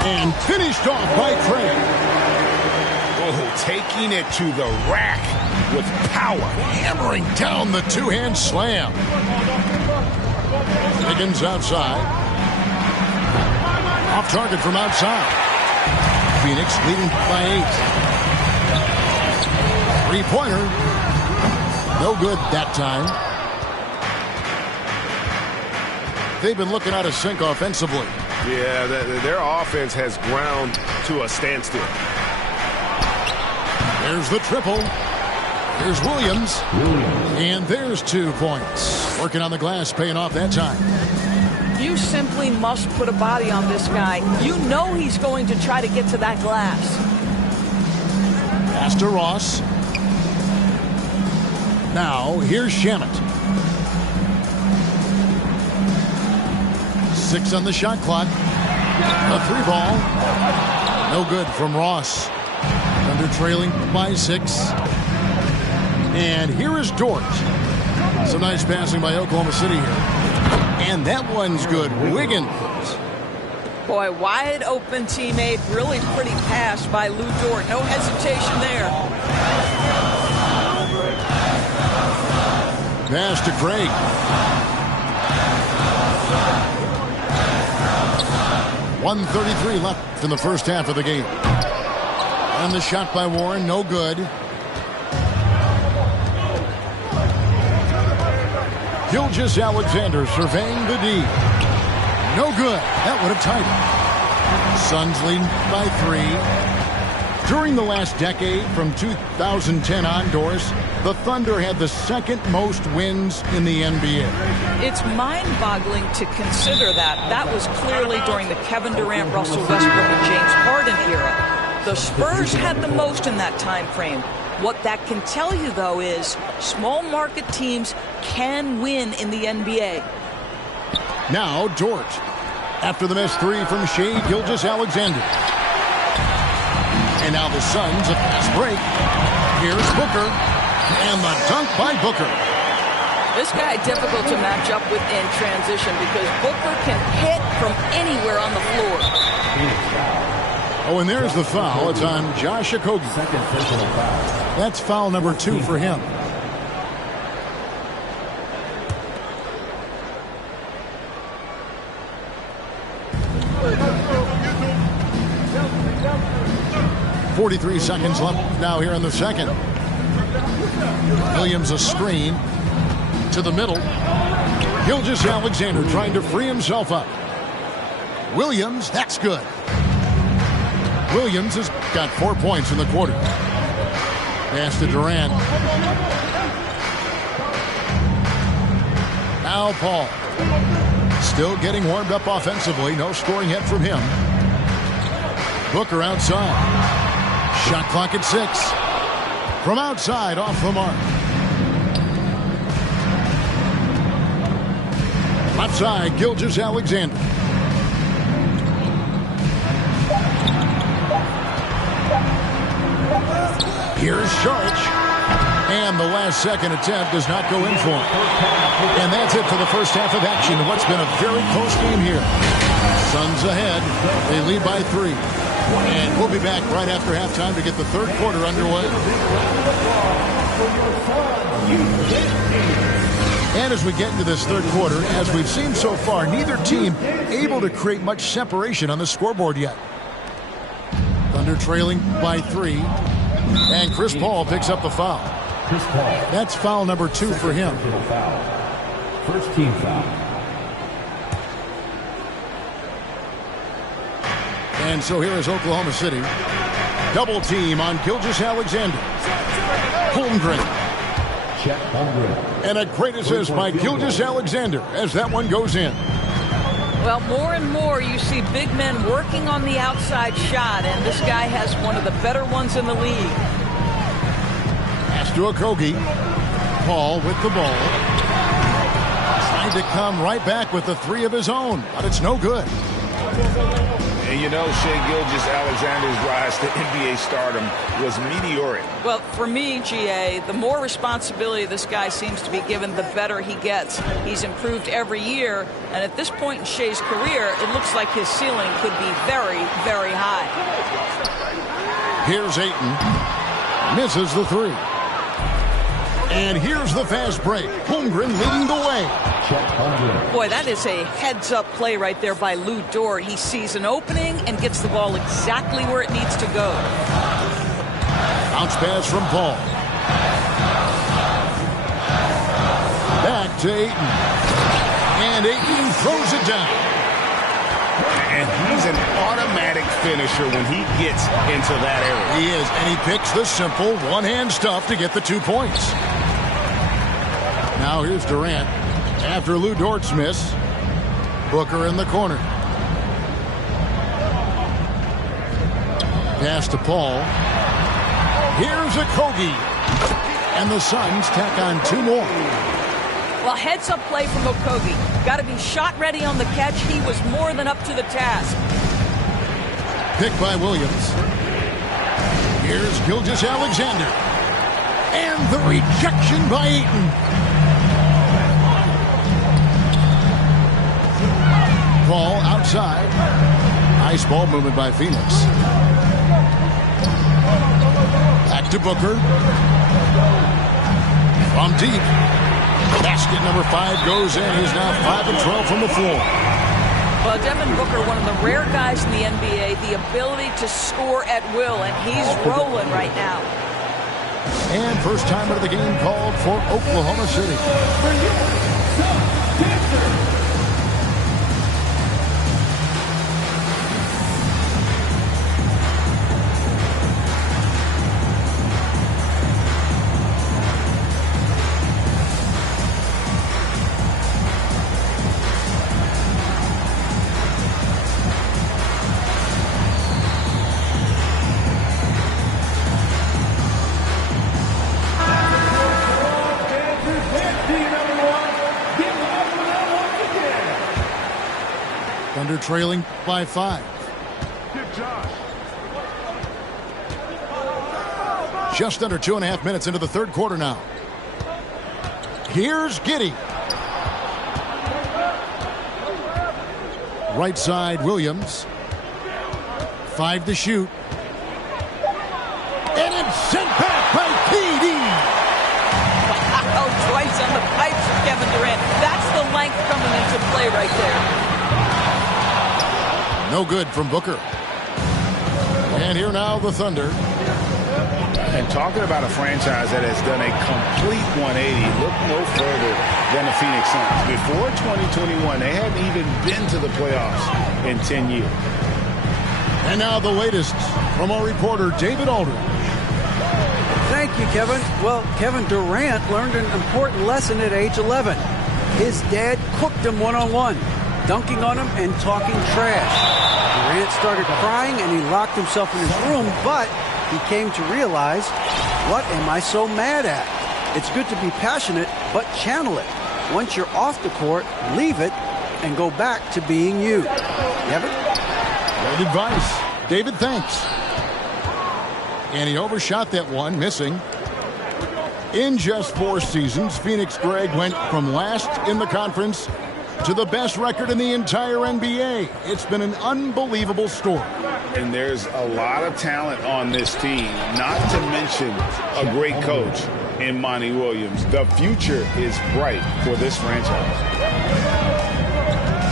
And finished off by Craig. Oh, taking it to the rack with power. Hammering down the two-hand slam. Higgins outside. Off target from outside. Phoenix leading by 8. Three-pointer. No good that time. They've been looking out of sync offensively. Yeah, their offense has ground to a standstill. There's the triple. There's Williams. And there's 2 points. Working on the glass, paying off that time. You simply must put a body on this guy. You know he's going to try to get to that glass. Pass to Ross. Now, here's Shamet. 6 on the shot clock. A 3 ball. No good from Ross. Under trailing by 6. And here is Dort. Some nice passing by Oklahoma City here. And that one's good. Wiggins. Boy, wide open teammate. Really pretty pass by Lou Dort. No hesitation there. Pass to Craig. .133 left in the first half of the game. And the shot by Warren, no good. Gilgeous-Alexander surveying the D. No good. That would have tied it. Suns leading by 3. During the last decade, from 2010 on, Doris, the Thunder had the second most wins in the NBA. It's mind-boggling to consider that. That was clearly during the Kevin Durant, Russell Westbrook, and James Harden era. The Spurs had the most in that time frame. What that can tell you, though, is small market teams can win in the NBA. Now Dort. After the missed 3 from Shai Gilgeous-Alexander. And now the Suns, a fast break. Here's Booker. And the dunk by Booker. This guy difficult to match up with in transition because Booker can hit from anywhere on the floor. Oh, and there's the foul. It's on Josh Okogie. That's foul number 2 for him. .43 seconds left now here in the second. Williams a screen to the middle. Gilgeous-Alexander trying to free himself up. Williams, that's good. Williams has got 4 points in the quarter. Pass to Durant. Now Paul. Still getting warmed up offensively. No scoring yet from him. Booker outside. Shot clock at 6. From outside, off the mark. Left side, Gilgeous-Alexander. Here's Saric. And the last second attempt does not go in for him. And that's it for the first half of action. What's been a very close game here. Suns ahead. They lead by 3. And we'll be back right after halftime to get the third quarter underway. And as we get into this third quarter, as we've seen so far, neither team able to create much separation on the scoreboard yet. Thunder trailing by 3. And Chris Paul picks up the foul. Chris Paul. That's foul number 2 for him. First team foul. And so here is Oklahoma City. Double team on Gilgeous-Alexander. Holmgren. Chet Holmgren. And a great assist by Gilgeous-Alexander as that one goes in. Well, more and more you see big men working on the outside shot, and this guy has one of the better ones in the league. Pass to Okogie. Paul with the ball. Trying to come right back with the 3 of his own, but it's no good. And you know, Shai Gilgeous-Alexander's rise to NBA stardom was meteoric. Well, for me, GA, the more responsibility this guy seems to be given, the better he gets. He's improved every year, and at this point in Shai's career, it looks like his ceiling could be very, very high. Here's Ayton. Misses the 3. And here's the fast break. Holmgren leading the way. Boy, that is a heads-up play right there by Lou Dort. He sees an opening and gets the ball exactly where it needs to go. Bounce pass from Paul. Back to Ayton. And Ayton throws it down. And he's an automatic finisher when he gets into that area. He is, and he picks the simple one-hand stuff to get the 2 points. Now here's Durant. After Lou Dort's miss, Booker in the corner. Pass to Paul. Here's Okogie. And the Suns tack on 2 more. Well, heads-up play from Okogie. Got to be shot ready on the catch. He was more than up to the task. Picked by Williams. Here's Gilgeous-Alexander. And the rejection by Ayton. Paul outside. Nice ball movement by Phoenix. Back to Booker. From deep. Basket number 5 goes in. He's now 5 of 12 from the floor. Well, Devin Booker, one of the rare guys in the NBA, the ability to score at will, and he's rolling right now. And first time out of the game called for Oklahoma City. Thunder trailing by 5. Just under 2.5 minutes into the third quarter now. Here's Giddey. Right side, Williams. 5 to shoot. And it's sent back by KD. Wow, twice on the pipes for Kevin Durant. That's the length coming into play right there. No good from Booker. And here now the Thunder. And talking about a franchise that has done a complete 180, look no further than the Phoenix Suns. Before 2021, they hadn't even been to the playoffs in 10 years. And now the latest from our reporter, David Aldridge. Thank you, Kevin. Well, Kevin Durant learned an important lesson at age 11. His dad cooked him one-on-one, dunking on him and talking trash. Durant started crying and he locked himself in his room, but he came to realize, what am I so mad at? It's good to be passionate, but channel it. Once you're off the court, leave it and go back to being you. Kevin? Great advice. David, thanks. And he overshot that one, missing. In just 4 seasons, Phoenix, Greg, went from last in the conference to the best record in the entire NBA. It's been an unbelievable story. And there's a lot of talent on this team, not to mention a great coach. in Monty Williams. The future is bright for this franchise.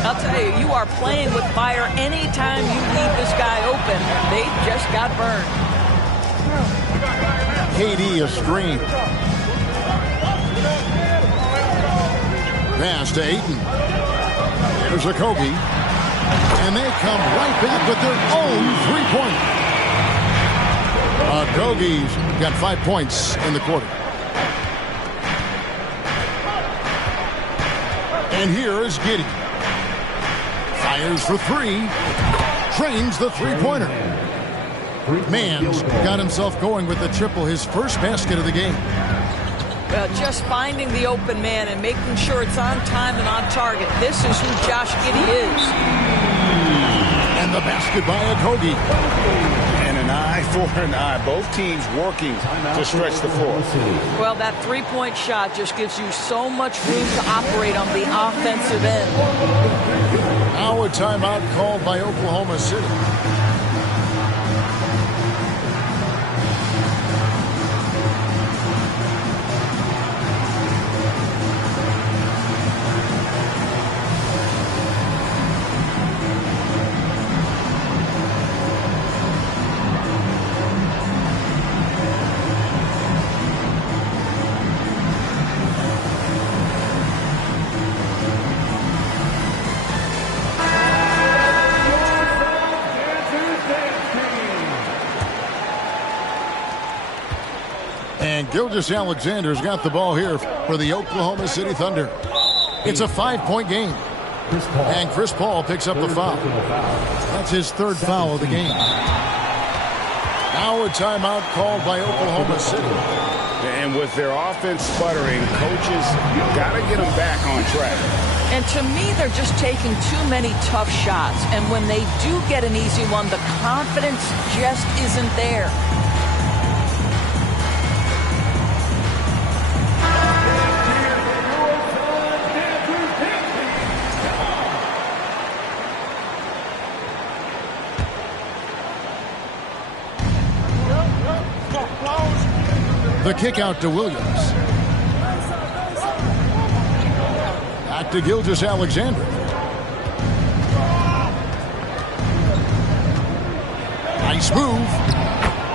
I'll tell you, you are playing with fire anytime you leave this guy open. They just got burned. KD a screen. Pass to Ayton. There's Okogie. And they come right back with their own 3-point. Okogie's got 5 points in the quarter. And here is Giddey. Fires for 3. Trains the three-pointer. Mann's got himself going with the triple, his first basket of the game. Just finding the open man and making sure it's on time and on target. This is who Josh Giddey is. And the basket by Okogie. And an eye for an eye. Both teams working to stretch the floor. Well, that three-point shot just gives you so much room to operate on the offensive end. Now a timeout called by Oklahoma City. And Gilgeous-Alexander's got the ball here for the Oklahoma City Thunder. It's a 5-point game. And Chris Paul picks up the foul. That's his third foul of the game. Now a timeout called by Oklahoma City. And with their offense sputtering, coaches got to get them back on track. And to me, they're just taking too many tough shots. And when they do get an easy one, the confidence just isn't there. The kick out to Williams. Back to Gilgeous-Alexander. Nice move.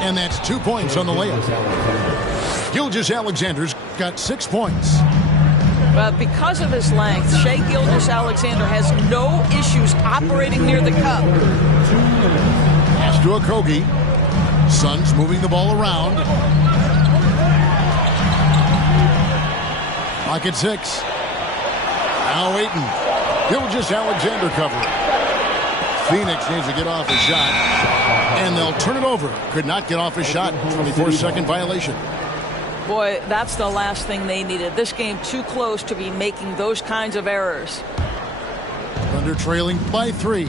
And that's 2 points on the layup. Gilgeous-Alexander's got 6 points. But because of his length, Shai Gilgeous-Alexander has no issues operating near the cup. Pass to Okogie. Suns moving the ball around. Pocket 6. Now Ayton. Gilgeous-Alexander covering. Phoenix needs to get off a shot. And they'll turn it over. Could not get off a shot. 24-second violation. Boy, that's the last thing they needed. This game too close to be making those kinds of errors. Thunder trailing by 3.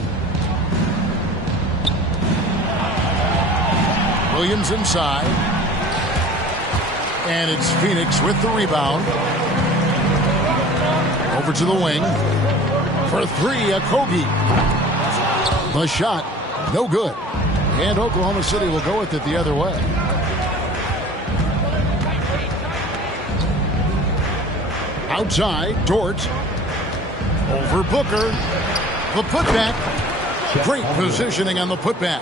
Williams inside. And it's Phoenix with the rebound. Over to the wing. For 3, Okogie. The shot, no good. And Oklahoma City will go with it the other way. Outside, Dort. Over Booker. The putback. Great positioning on the putback.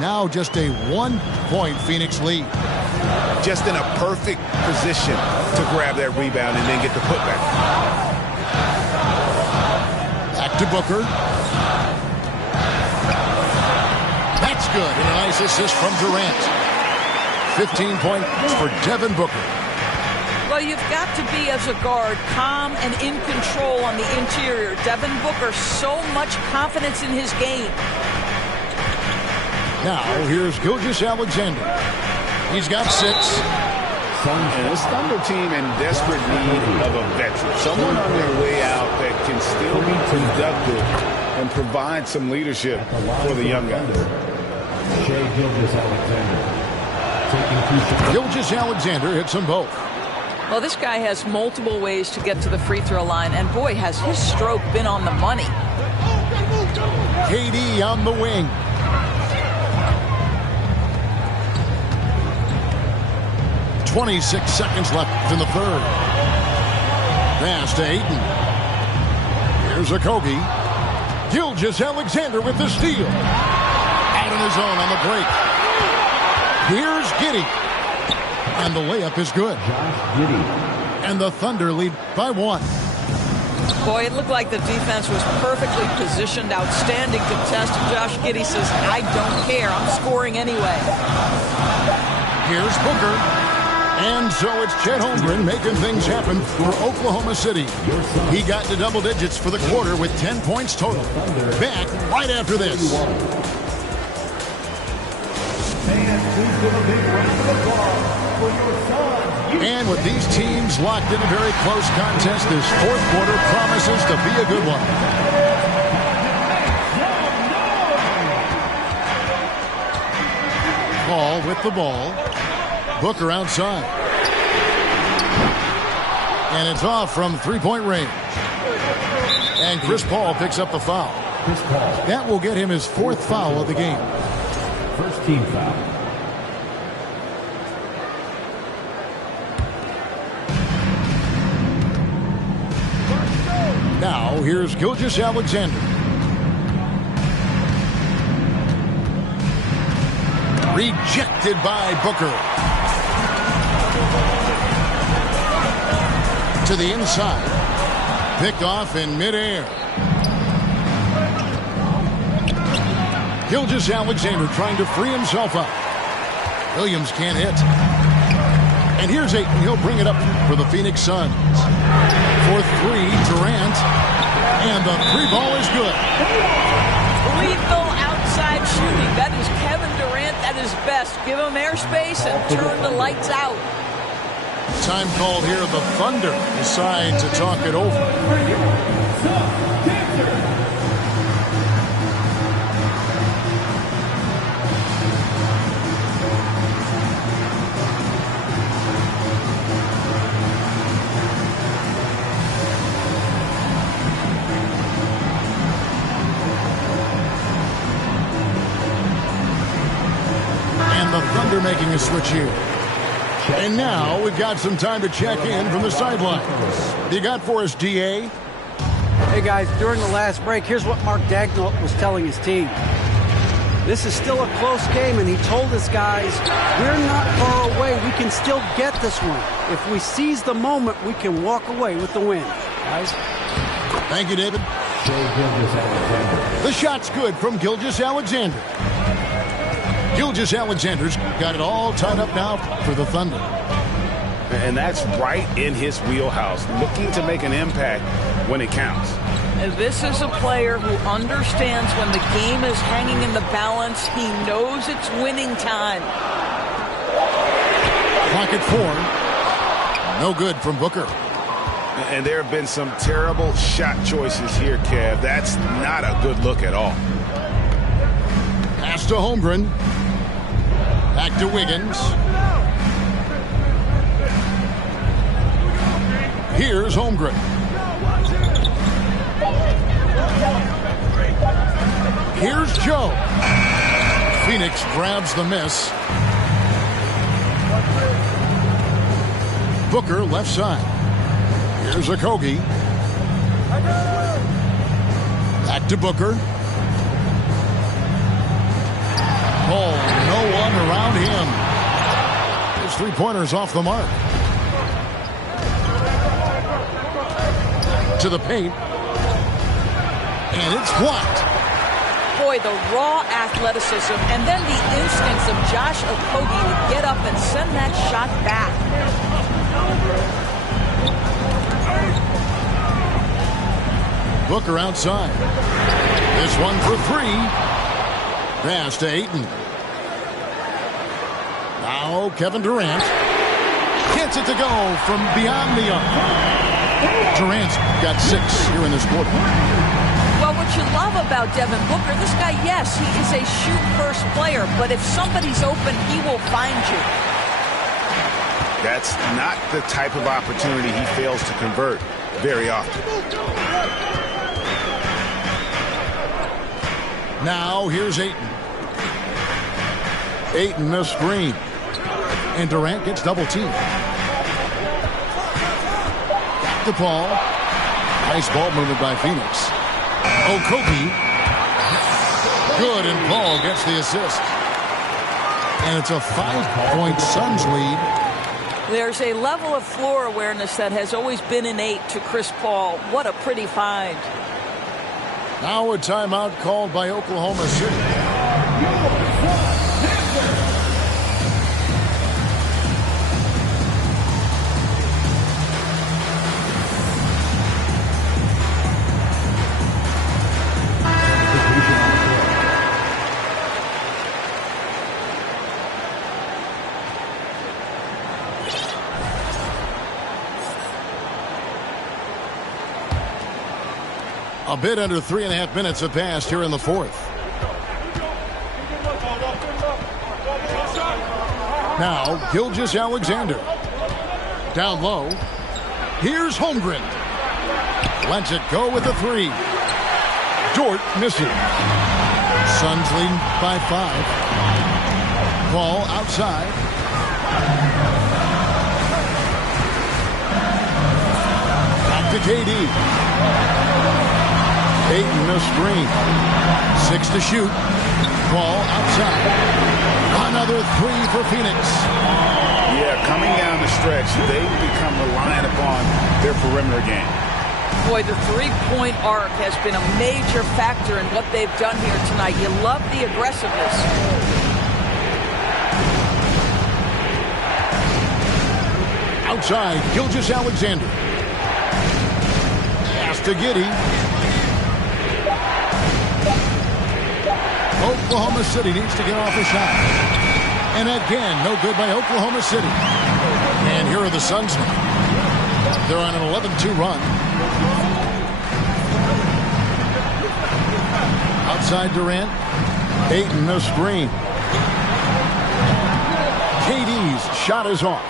Now just a 1-point Phoenix lead. Just in a perfect position to grab that rebound and then get the putback. Back to Booker. That's good. And a nice assist from Durant. 15 points for Devin Booker. Well, you've got to be, as a guard, calm and in control on the interior. Devin Booker, so much confidence in his game. Now, here's Gilgeous-Alexander. He's got 6. And this Thunder team in desperate need of a veteran. Someone on their way out that can still be productive and provide some leadership for the young guys. Shai Gilgeous-Alexander. Gilgeous-Alexander hits them both. Well, this guy has multiple ways to get to the free throw line, and boy, has his stroke been on the money. KD on the wing. 26 seconds left in the third. Pass to Ayton. Here's Okogie. Gilgeous-Alexander with the steal. Out in his own on the break. Here's Giddey. And the layup is good. And the Thunder lead by 1. Boy, it looked like the defense was perfectly positioned. Outstanding contest. And Josh Giddey says, I don't care. I'm scoring anyway. Here's Booker. And so it's Chet Holmgren making things happen for Oklahoma City. He got to double digits for the quarter with 10 points total. Back right after this. And with these teams locked in a very close contest, this fourth quarter promises to be a good one. Paul with the ball. Booker outside. And it's off from three-point range. And Chris Paul picks up the foul. That will get him his 4th foul of the game. First team foul. Now here's Gilgeous-Alexander. Rejected by Booker. To the inside. Picked off in midair. Gilgeous-Alexander trying to free himself up. Williams can't hit. And here's Ayton. He'll bring it up for the Phoenix Suns. For 3, Durant. And the 3 ball is good. Lethal outside shooting. That is Kevin Durant at his best. Give him airspace and turn the lights out. Time called here. The Thunder decide to talk it over. And the Thunder making a switch here. And now we've got some time to check in from the sideline. What you got for us, DA? Hey, guys, during the last break, here's what Mark Daigneault was telling his team. This is still a close game, and he told his guys, we're not far away. We can still get this one. If we seize the moment, we can walk away with the win. Guys? Thank you, David. The shot's good from Gilgeous-Alexander. Gilgeous-Alexander's got it all tied up now for the Thunder. And that's right in his wheelhouse, looking to make an impact when it counts. And this is a player who understands when the game is hanging in the balance. He knows it's winning time. Clock at 4. No good from Booker. And there have been some terrible shot choices here, Kev. That's not a good look at all. Pass to Holmgren. Back to Wiggins. Here's Holmgren. Here's Joe. Phoenix grabs the miss. Booker left side. Here's Okogie. Back to Booker. Oh, no one around him. His three-pointer's off the mark. To the paint. And it's blocked. Boy, the raw athleticism and then the instincts of Josh Okogie to get up and send that shot back. Booker outside. This one for 3. Pass to Ayton. Now Kevin Durant gets it to go from beyond the arc. Durant's got 6 here in this quarter. Well, what you love about Devin Booker, this guy, yes, he is a shoot-first player, but if somebody's open, he will find you. That's not the type of opportunity he fails to convert very often. Now here's Ayton. Ayton, a screen. And Durant gets double teamed. Back to Paul. Nice ball movement by Phoenix. Okogie. Good, and Paul gets the assist. And it's a 5-point Suns lead. There's a level of floor awareness that has always been innate to Chris Paul. What a pretty find. Now a timeout called by Oklahoma City. A bit under 3.5 minutes have passed here in the fourth. Now, Gilgeous-Alexander. Down low. Here's Holmgren. Lets it go with the three. Dort missing. Suns leading by 5. Ball outside. Back to KD. Ayton no screen. 6 to shoot. Ball outside. Another 3 for Phoenix. Yeah, coming down the stretch, they've become reliant upon their perimeter game. Boy, the three-point arc has been a major factor in what they've done here tonight. You love the aggressiveness. Outside, Gilgeous-Alexander. Pass to Giddey. Oklahoma City needs to get off a shot. And again, no good by Oklahoma City. And here are the Suns now. They're on an 11-2 run. Outside Durant. Ayton no screen. KD's shot is off.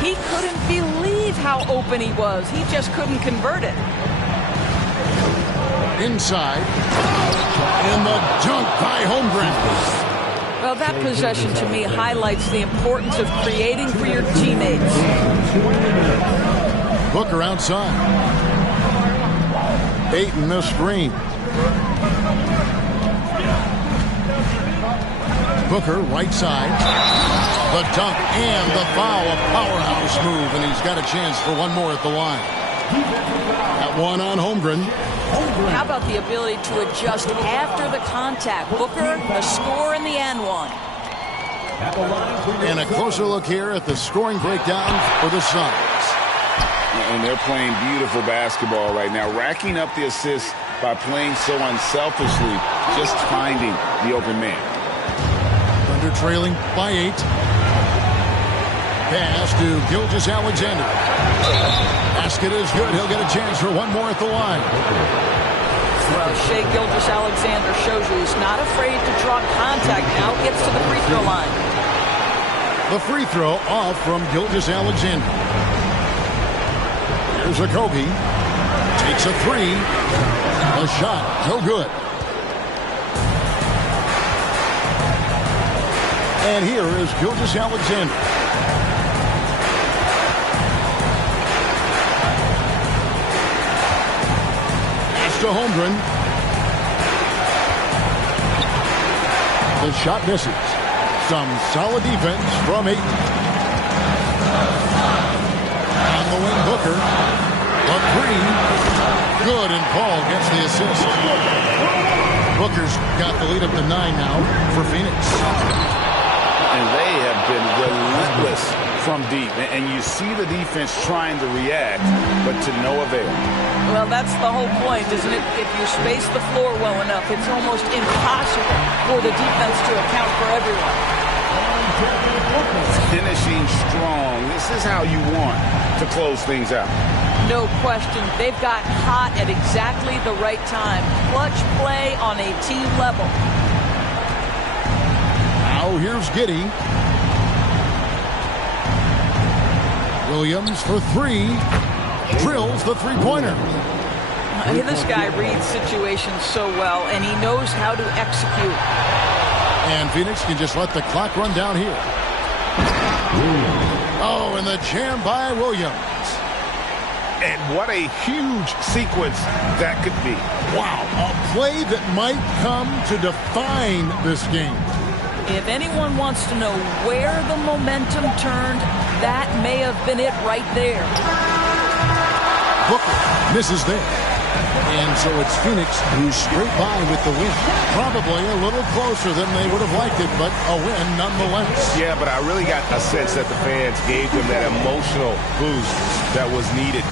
He couldn't believe how open he was. He just couldn't convert it. Inside. And the dunk by Holmgren. Well, that possession to me highlights the importance of creating for your teammates. Booker outside. Ayton the screen. Booker right side. The dunk and the foul. A powerhouse move, and he's got a chance for one more at the line. That one on Holmgren. How about the ability to adjust after the contact? Booker, the score in the and one. And a closer look here at the scoring breakdown for the Suns. And they're playing beautiful basketball right now, racking up the assists by playing so unselfishly, just finding the open man. Thunder trailing by 8. Pass to Gilgeous-Alexander. Basket is good. He'll get a chance for one more at the line. Well, Shai Gilgeous-Alexander shows you he's not afraid to draw contact. Now gets to the free throw line. The free throw off from Gilgeous-Alexander. Here's Okogie. Takes a 3. A shot. No good. And here is Gilgeous-Alexander. To Holmgren. The shot misses. Some solid defense from Ayton. On the wing, Booker. A 3. Good, and Paul gets the assist. Booker's got the lead up to 9 now for Phoenix. And they have been relentless from deep. And you see the defense trying to react, but to no avail. Well, that's the whole point, isn't it? If you space the floor well enough, it's almost impossible for the defense to account for everyone. Finishing strong. This is how you want to close things out. No question. They've got hot at exactly the right time. Clutch play on a team level. Now here's Giddey. Williams for 3. Drills the three-pointer. This guy reads situations so well, and he knows how to execute. And Phoenix can just let the clock run down here. Oh, and the jam by Williams. And what a huge sequence that could be. Wow, a play that might come to define this game. If anyone wants to know where the momentum turned, that may have been it right there. Booker misses there. And so it's Phoenix who's straight by with the win. Probably a little closer than they would have liked it, but a win nonetheless. Yeah, but I really got a sense that the fans gave them that emotional boost that was needed.